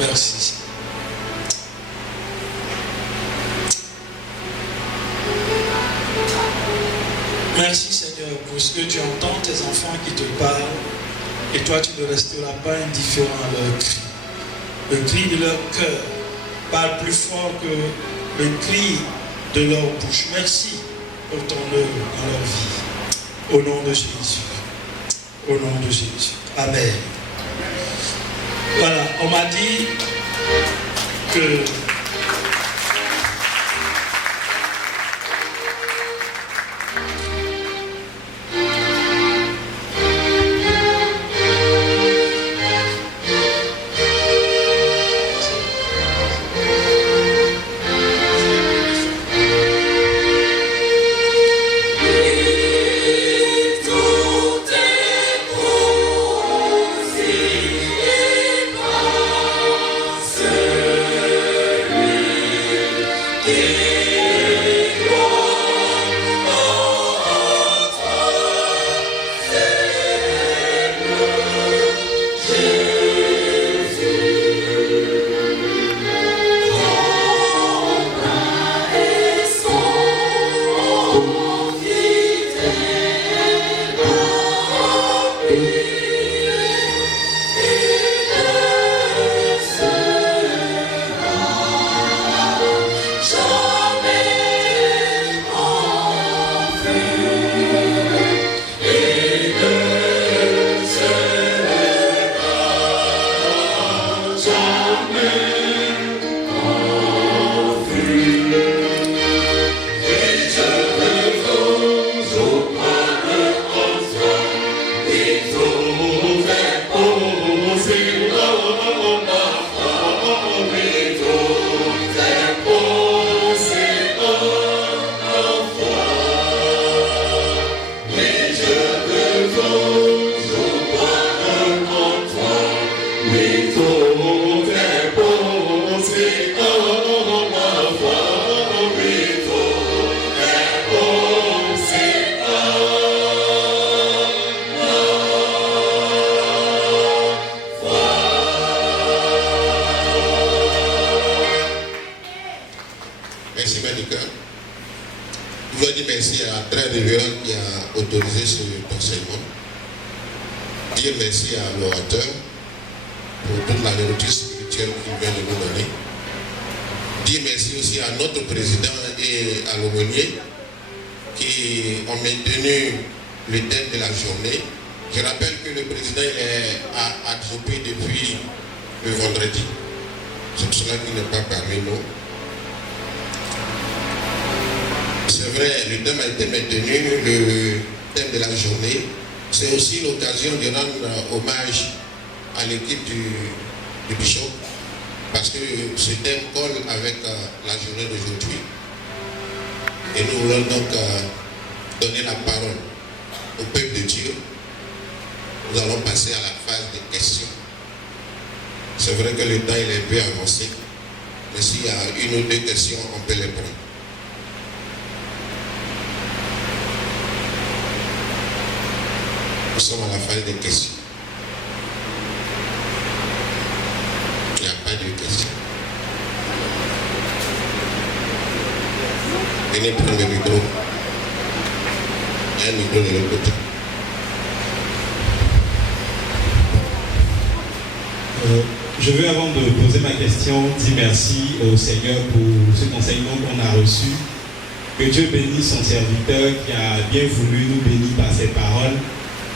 Merci, Seigneur. Merci, Seigneur, pour ce que tu entends, tes enfants qui te parlent, et toi, tu ne resteras pas indifférent à leur cri. Le cri de leur cœur parle plus fort que le cri de leur bouche. Merci pour ton œuvre dans leur vie. Au nom de Jésus. Au nom de Jésus. Amen. Voilà, on m'a dit que cœur. Je voudrais dire merci à Très Révérend qui a autorisé cet enseignement. Dire merci à l'orateur pour toute la nourriture spirituelle qu'il vient de nous donner. Dire merci aussi à notre président et à l'aumônier qui ont maintenu le thème de la journée. Je rappelle que le président a attrapé depuis le vendredi. C'est pour cela qu'il n'est pas parmi nous. C'est vrai, le thème a été maintenu, le thème de la journée. C'est aussi l'occasion de rendre hommage à l'équipe du Bishop, parce que ce thème colle avec la journée d'aujourd'hui. Et nous voulons donc donner la parole au peuple de Dieu. Nous allons passer à la phase des questions. C'est vrai que le temps il est un peu avancé, mais s'il y a une ou deux questions, on peut les prendre. Nous sommes à la phase des questions. Il n'y a pas de questions. Venez prendre le micro. Il y a un micro de l'autre côté. Je veux, avant de poser ma question, dire merci au Seigneur pour cet enseignement qu'on a reçu. Que Dieu bénisse son serviteur qui a bien voulu nous bénir par ses paroles.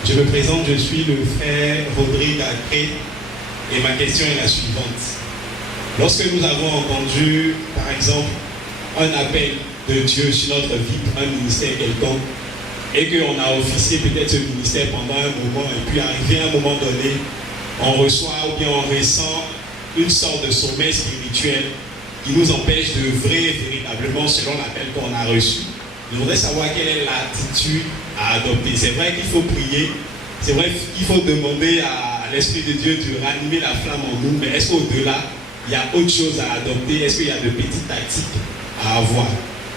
Je me présente, je suis le frère Rodrigue Acré et ma question est la suivante. Lorsque nous avons entendu, par exemple, un appel de Dieu sur notre vie pour un ministère quelconque et qu'on a officié peut-être ce ministère pendant un moment et puis arrivé à un moment donné, on reçoit ou bien on ressent une sorte de sommeil spirituel qui nous empêche d'œuvrer véritablement selon l'appel qu'on a reçu. Je voudrais savoir quelle est l'attitude à adopter. C'est vrai qu'il faut prier, c'est vrai qu'il faut demander à l'Esprit de Dieu de ranimer la flamme en nous, mais est-ce qu'au-delà, il y a autre chose à adopter? Est-ce qu'il y a de petites tactiques à avoir?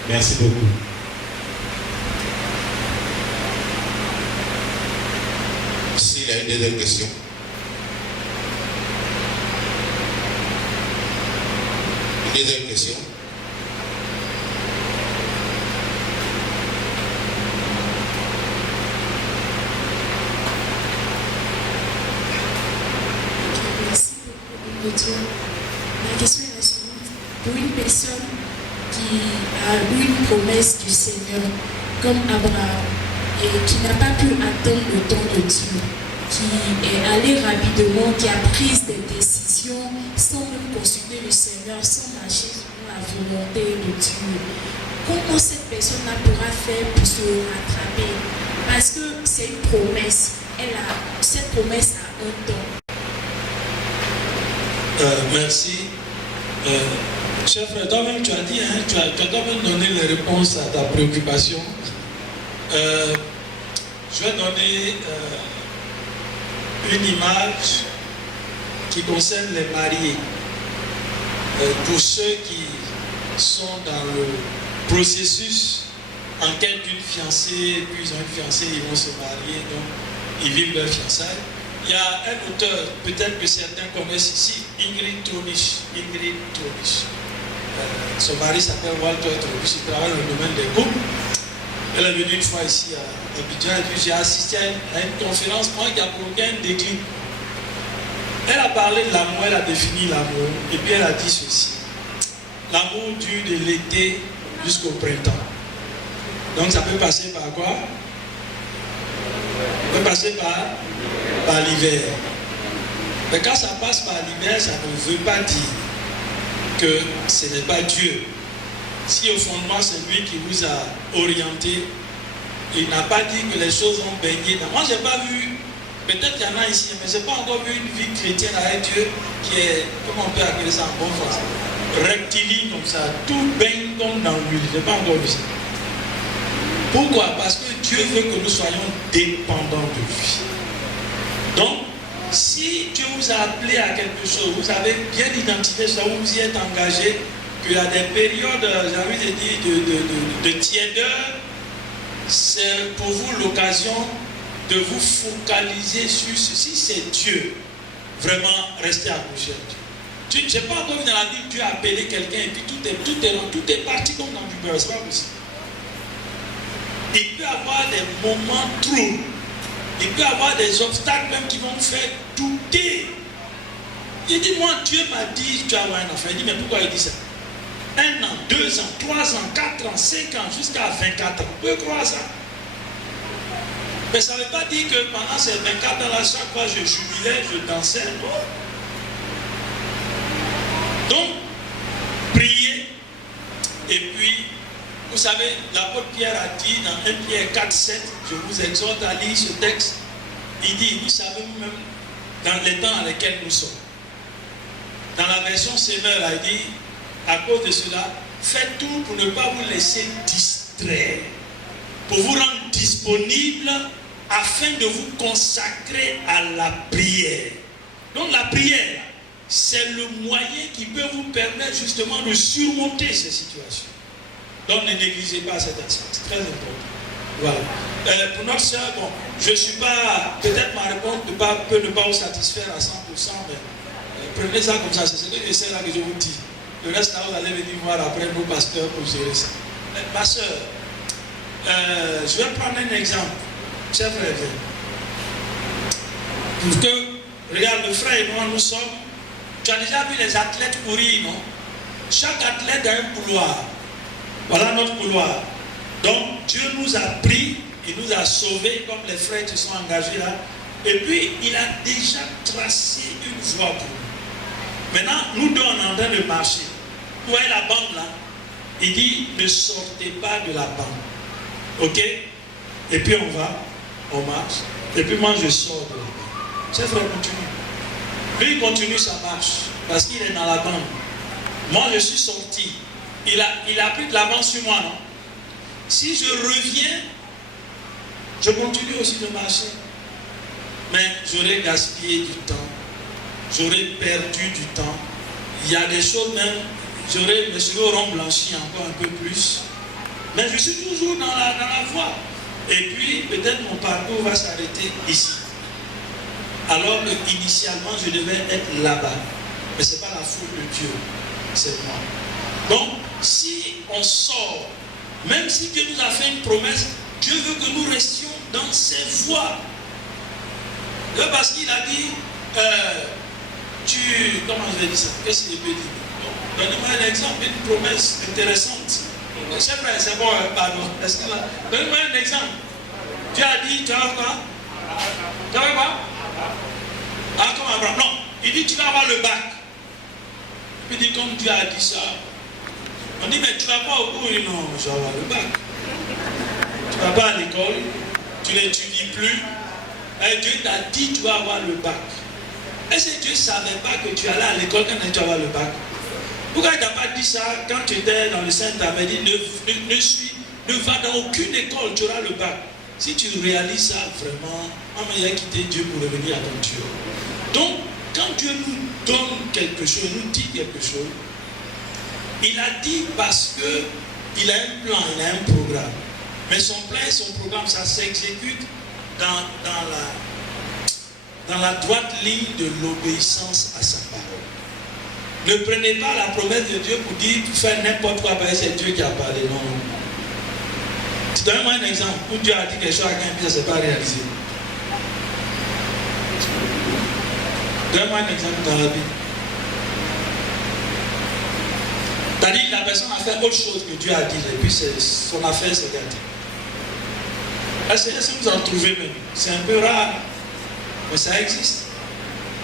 Merci beaucoup. S'il y a une deuxième question. Une deuxième question. Merci beaucoup, Dieu. La question est la suivante. Pour une personne qui a eu une promesse du Seigneur, comme Abraham, et qui n'a pas pu attendre le temps de Dieu, qui est allé rapidement, qui a pris des décisions sans même consulter le Seigneur, sans marcher selon la volonté de Dieu. Comment cette personne-là pourra faire pour se rattraper? Parce que c'est une promesse. Cette promesse a un temps. Merci. Cher frère, toi-même tu as dit, tu as toi-même donné les réponses à ta préoccupation. Je vais donner une image qui concerne les mariés. Pour ceux qui sont dans le processus en quête d'une fiancée, puis ils ont une fiancée, ils vont se marier, donc ils vivent leur fiançailles. Il y a un auteur, peut-être que certains connaissent ici, Ingrid Tronich. Son mari s'appelle Walter Tronich, il travaille dans le domaine des couples. Elle est venue une fois ici à Abidjan et puis j'ai assisté à une conférence, moi qui a provoqué un déclic. Elle a parlé de l'amour, elle a défini l'amour et puis elle a dit ceci. L'amour dure de l'été jusqu'au printemps. Donc ça peut passer par quoi? Ça peut passer par l'hiver. Mais quand ça passe par l'hiver, ça ne veut pas dire que ce n'est pas Dieu. Si au fondement c'est lui qui vous a orienté, il n'a pas dit que les choses ont baigné dans. Moi, je n'ai pas vu, peut-être qu'il y en a ici, mais je n'ai pas encore vu une vie chrétienne avec Dieu qui est, comment on peut appeler ça en bon français, rectiligne comme ça, tout baigne comme dans l'huile. Je n'ai pas encore vu ça. Pourquoi? Parce que Dieu veut que nous soyons dépendants de lui. Donc, si Dieu vous a appelé à quelque chose, vous avez bien identifié ça, vous vous y êtes engagé, qu'il y a des périodes, j'ai envie de dire, de tiédeur, c'est pour vous l'occasion de vous focaliser sur ceci. C'est Dieu. Vraiment, restez accroché à Dieu. Je n'ai pas encore vu dans la Bible, Dieu a appelé quelqu'un et puis tout est parti comme dans du beurre. Ce n'est pas possible. Il peut y avoir des moments troubles. Il peut y avoir des obstacles même qui vont nous faire douter. Il dit, moi, Dieu m'a dit, tu vas avoir un enfant. Il dit, mais pourquoi il dit ça? 1 an, 2 ans, 3 ans, 4 ans, 5 ans, jusqu'à 24 ans. Vous pouvez croire ça? Mais ça ne veut pas dire que pendant ces 24 ans-là, chaque fois je jubilais, je dansais. Non. Donc, priez. Et puis, vous savez, l'apôtre Pierre a dit dans 1 Pierre 4, 7, je vous exhorte à lire ce texte. Il dit, vous savez même dans les temps dans lesquels nous sommes. Dans la version Semeur, il dit, à cause de cela, faites tout pour ne pas vous laisser distraire, pour vous rendre disponible afin de vous consacrer à la prière. Donc la prière, c'est le moyen qui peut vous permettre justement de surmonter ces situations. Donc ne négligez pas cet aspect, c'est très important. Voilà. Pour notre soeur, bon, je ne suis pas, peut-être ma réponse peut ne pas vous satisfaire à 100%, mais prenez ça comme ça, c'est ce que j'essaie là que je vous dis. Le reste là, vous allez venir voir après nos pasteurs pour gérer ça. Ma soeur, je vais prendre un exemple. Chers frères, pour que, regarde, le frère et moi, nous sommes, tu as déjà vu les athlètes courir, non? Chaque athlète a un couloir. Voilà notre couloir. Donc, Dieu nous a pris, il nous a sauvés, comme les frères qui sont engagés là. Et puis, il a déjà tracé une voie pour nous. Maintenant, nous deux, on est en train de marcher. Vous voyez la bande là? Il dit, ne sortez pas de la bande. Ok? Et puis on va, on marche. Et puis moi, je sors de la bande. C'est frère, continue. Lui, il continue sa marche. Parce qu'il est dans la bande. Moi, je suis sorti. Il a pris de l'avance sur moi, non? Si je reviens, je continue aussi de marcher. Mais j'aurais gaspillé du temps. J'aurais perdu du temps. Il y a des choses même, je serais au rond blanchi encore un peu plus. Mais je suis toujours dans la voie. Et puis, peut-être mon parcours va s'arrêter ici. Alors qu'initialement, je devais être là-bas. Mais ce n'est pas la faute de Dieu, c'est moi. Donc, si on sort, même si Dieu nous a fait une promesse, Dieu veut que nous restions dans ses voies. Parce qu'il a dit, comment je vais dire ça? Qu'est-ce qu'il peut dire? Donnez-moi un exemple, une promesse intéressante. C'est vrai, c'est bon, pardon. Donnez-moi un exemple. Dieu a dit, tu vas quoi? Tu vas quoi? Ah, comme Abraham. Non, il dit, tu vas avoir le bac. Il dit, comme Dieu a dit ça. On dit, mais tu ne vas pas au cours. Il dit, non, je vais avoir le bac. Tu ne vas pas à l'école, tu n'étudies plus. Et Dieu t'a dit, tu vas avoir le bac. Est-ce que Dieu ne savait pas que tu allais à l'école quand tu vas avoir le bac? Pourquoi il ne t'a pas dit ça quand tu étais dans le Saint-Amélie? Ne va dans aucune école, tu auras le bac. Si tu réalises ça vraiment, on va quitter Dieu pour revenir à ton Dieu. Donc, quand Dieu nous donne quelque chose, nous dit quelque chose, il a dit parce qu'il a un plan, il a un programme. Mais son plan et son programme, ça s'exécute dans la droite ligne de l'obéissance à sa parole. Ne prenez pas la promesse de Dieu pour dire, pour faire n'importe quoi, parce que c'est Dieu qui a parlé. Non. Tu donnes-moi un exemple où Dieu a dit quelque chose à quelqu'un et ça ne s'est pas réalisé. Donne-moi un exemple dans la Bible. C'est-à-dire que la personne a fait autre chose que Dieu a dit, et puis son affaire s'est gâtée. Est-ce que vous en trouvez même? C'est un peu rare, mais ça existe.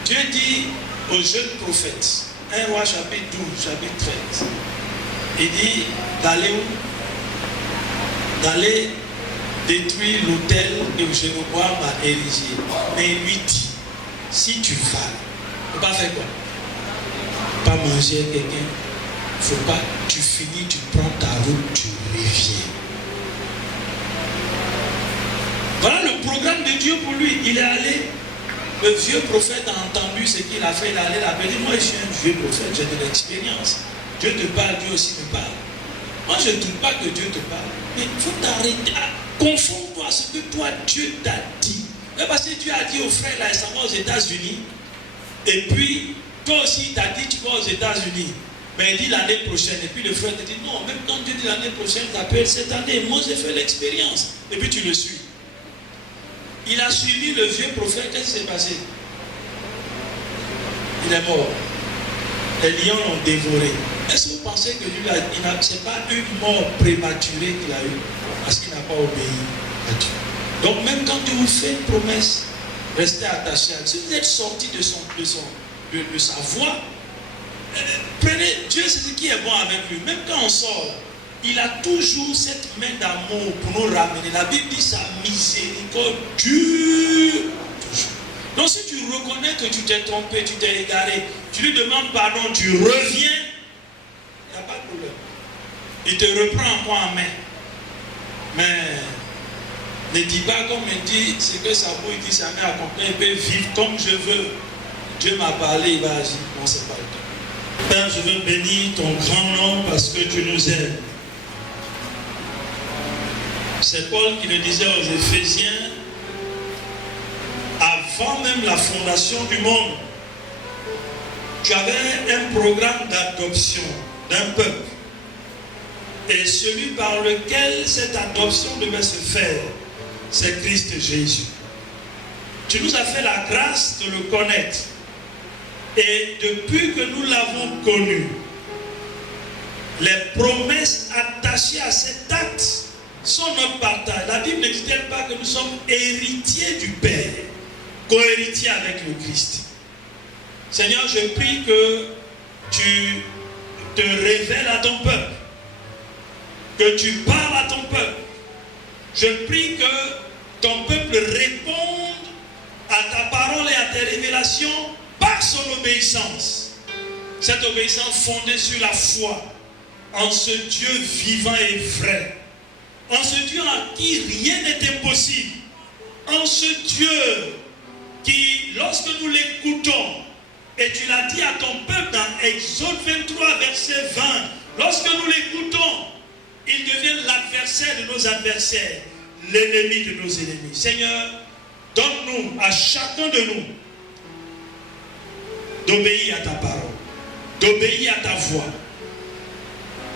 Dieu dit aux jeunes prophètes, 1 Roi chapitre 12, chapitre 13, il dit d'aller où? D'aller détruire l'autel que Jéroboam a érigé. Mais il lui dit, si tu vas, il ne faut pas faire quoi? Pas manger quelqu'un. Il ne faut pas, tu finis, tu prends ta route, tu reviens. Voilà le programme de Dieu pour lui. Il est allé. Le vieux prophète a entendu ce qu'il a fait. Il est allé là-bas. Il dit, moi je suis un vieux prophète, j'ai de l'expérience. Dieu te parle, Dieu aussi me parle. Moi je ne doute pas que Dieu te parle. Mais il faut t'arrêter. Confonds-toi à ce que toi Dieu t'a dit. Parce que Dieu a dit aux frères là, ils s'en vont aux États-Unis. Et puis, Toi aussi, tu as dit tu vas aux États-Unis. Mais il dit l'année prochaine. Et puis le frère te dit non, même quand Dieu dit l'année prochaine, t'appelles cette année. Moi, j'ai fait l'expérience. Et puis tu le suis. Il a suivi le vieux prophète. Qu'est-ce qui s'est passé? Il est mort. Les lions l'ont dévoré. Est-ce que vous pensez que lui, ce n'est pas une mort prématurée qu'il a eue parce qu'il n'a pas obéi à Dieu? Donc même quand Dieu vous fait une promesse, restez attaché à Dieu. Si vous êtes sorti de sa voie, prenez, Dieu c'est ce qui est bon avec lui. Même quand on sort, il a toujours cette main d'amour pour nous ramener. La Bible dit sa miséricorde dure toujours. Donc si tu reconnais que tu t'es trompé, tu t'es égaré, tu lui demandes pardon, tu reviens, il n'y a pas de problème. Il te reprend encore en main. Mais ne dis pas comme il dit, c'est que sa bouille dit, sa mère accomplie, il peut vivre comme je veux. Dieu m'a parlé, il va agir. Non, ce n'est pas le cas. Père, je veux bénir ton grand nom parce que tu nous aimes. C'est Paul qui le disait aux Éphésiens, avant même la fondation du monde, tu avais un programme d'adoption d'un peuple. Et celui par lequel cette adoption devait se faire, c'est Christ Jésus. Tu nous as fait la grâce de le connaître. Et depuis que nous l'avons connu, les promesses attachées à cet acte sont notre partage. La Bible ne dit-elle pas que nous sommes héritiers du Père, co-héritiers avec le Christ? Seigneur, je prie que tu te révèles à ton peuple, que tu parles à ton peuple. Je prie que ton peuple réponde à ta parole et à tes révélations par son obéissance. Cette obéissance fondée sur la foi en ce Dieu vivant et vrai, en ce Dieu en qui rien n'est impossible, en ce Dieu qui, lorsque nous l'écoutons, et tu l'as dit à ton peuple dans Exode 23, verset 20, lorsque nous l'écoutons, il devient l'adversaire de nos adversaires, l'ennemi de nos ennemis. Seigneur, donne-nous, à chacun de nous, d'obéir à ta parole, d'obéir à ta voix,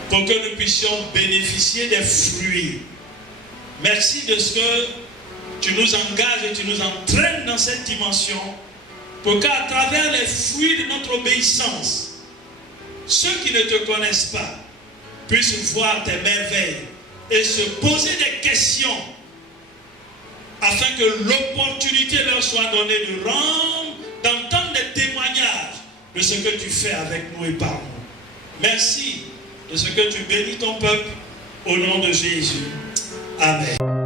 pour que nous puissions bénéficier des fruits. Merci de ce que tu nous engages et tu nous entraînes dans cette dimension, pour qu'à travers les fruits de notre obéissance, ceux qui ne te connaissent pas puissent voir tes merveilles et se poser des questions, afin que l'opportunité leur soit donnée de rendre, d'entendre des témoignages de ce que tu fais avec nous et par nous. Merci de ce que tu bénis ton peuple, au nom de Jésus. Amen.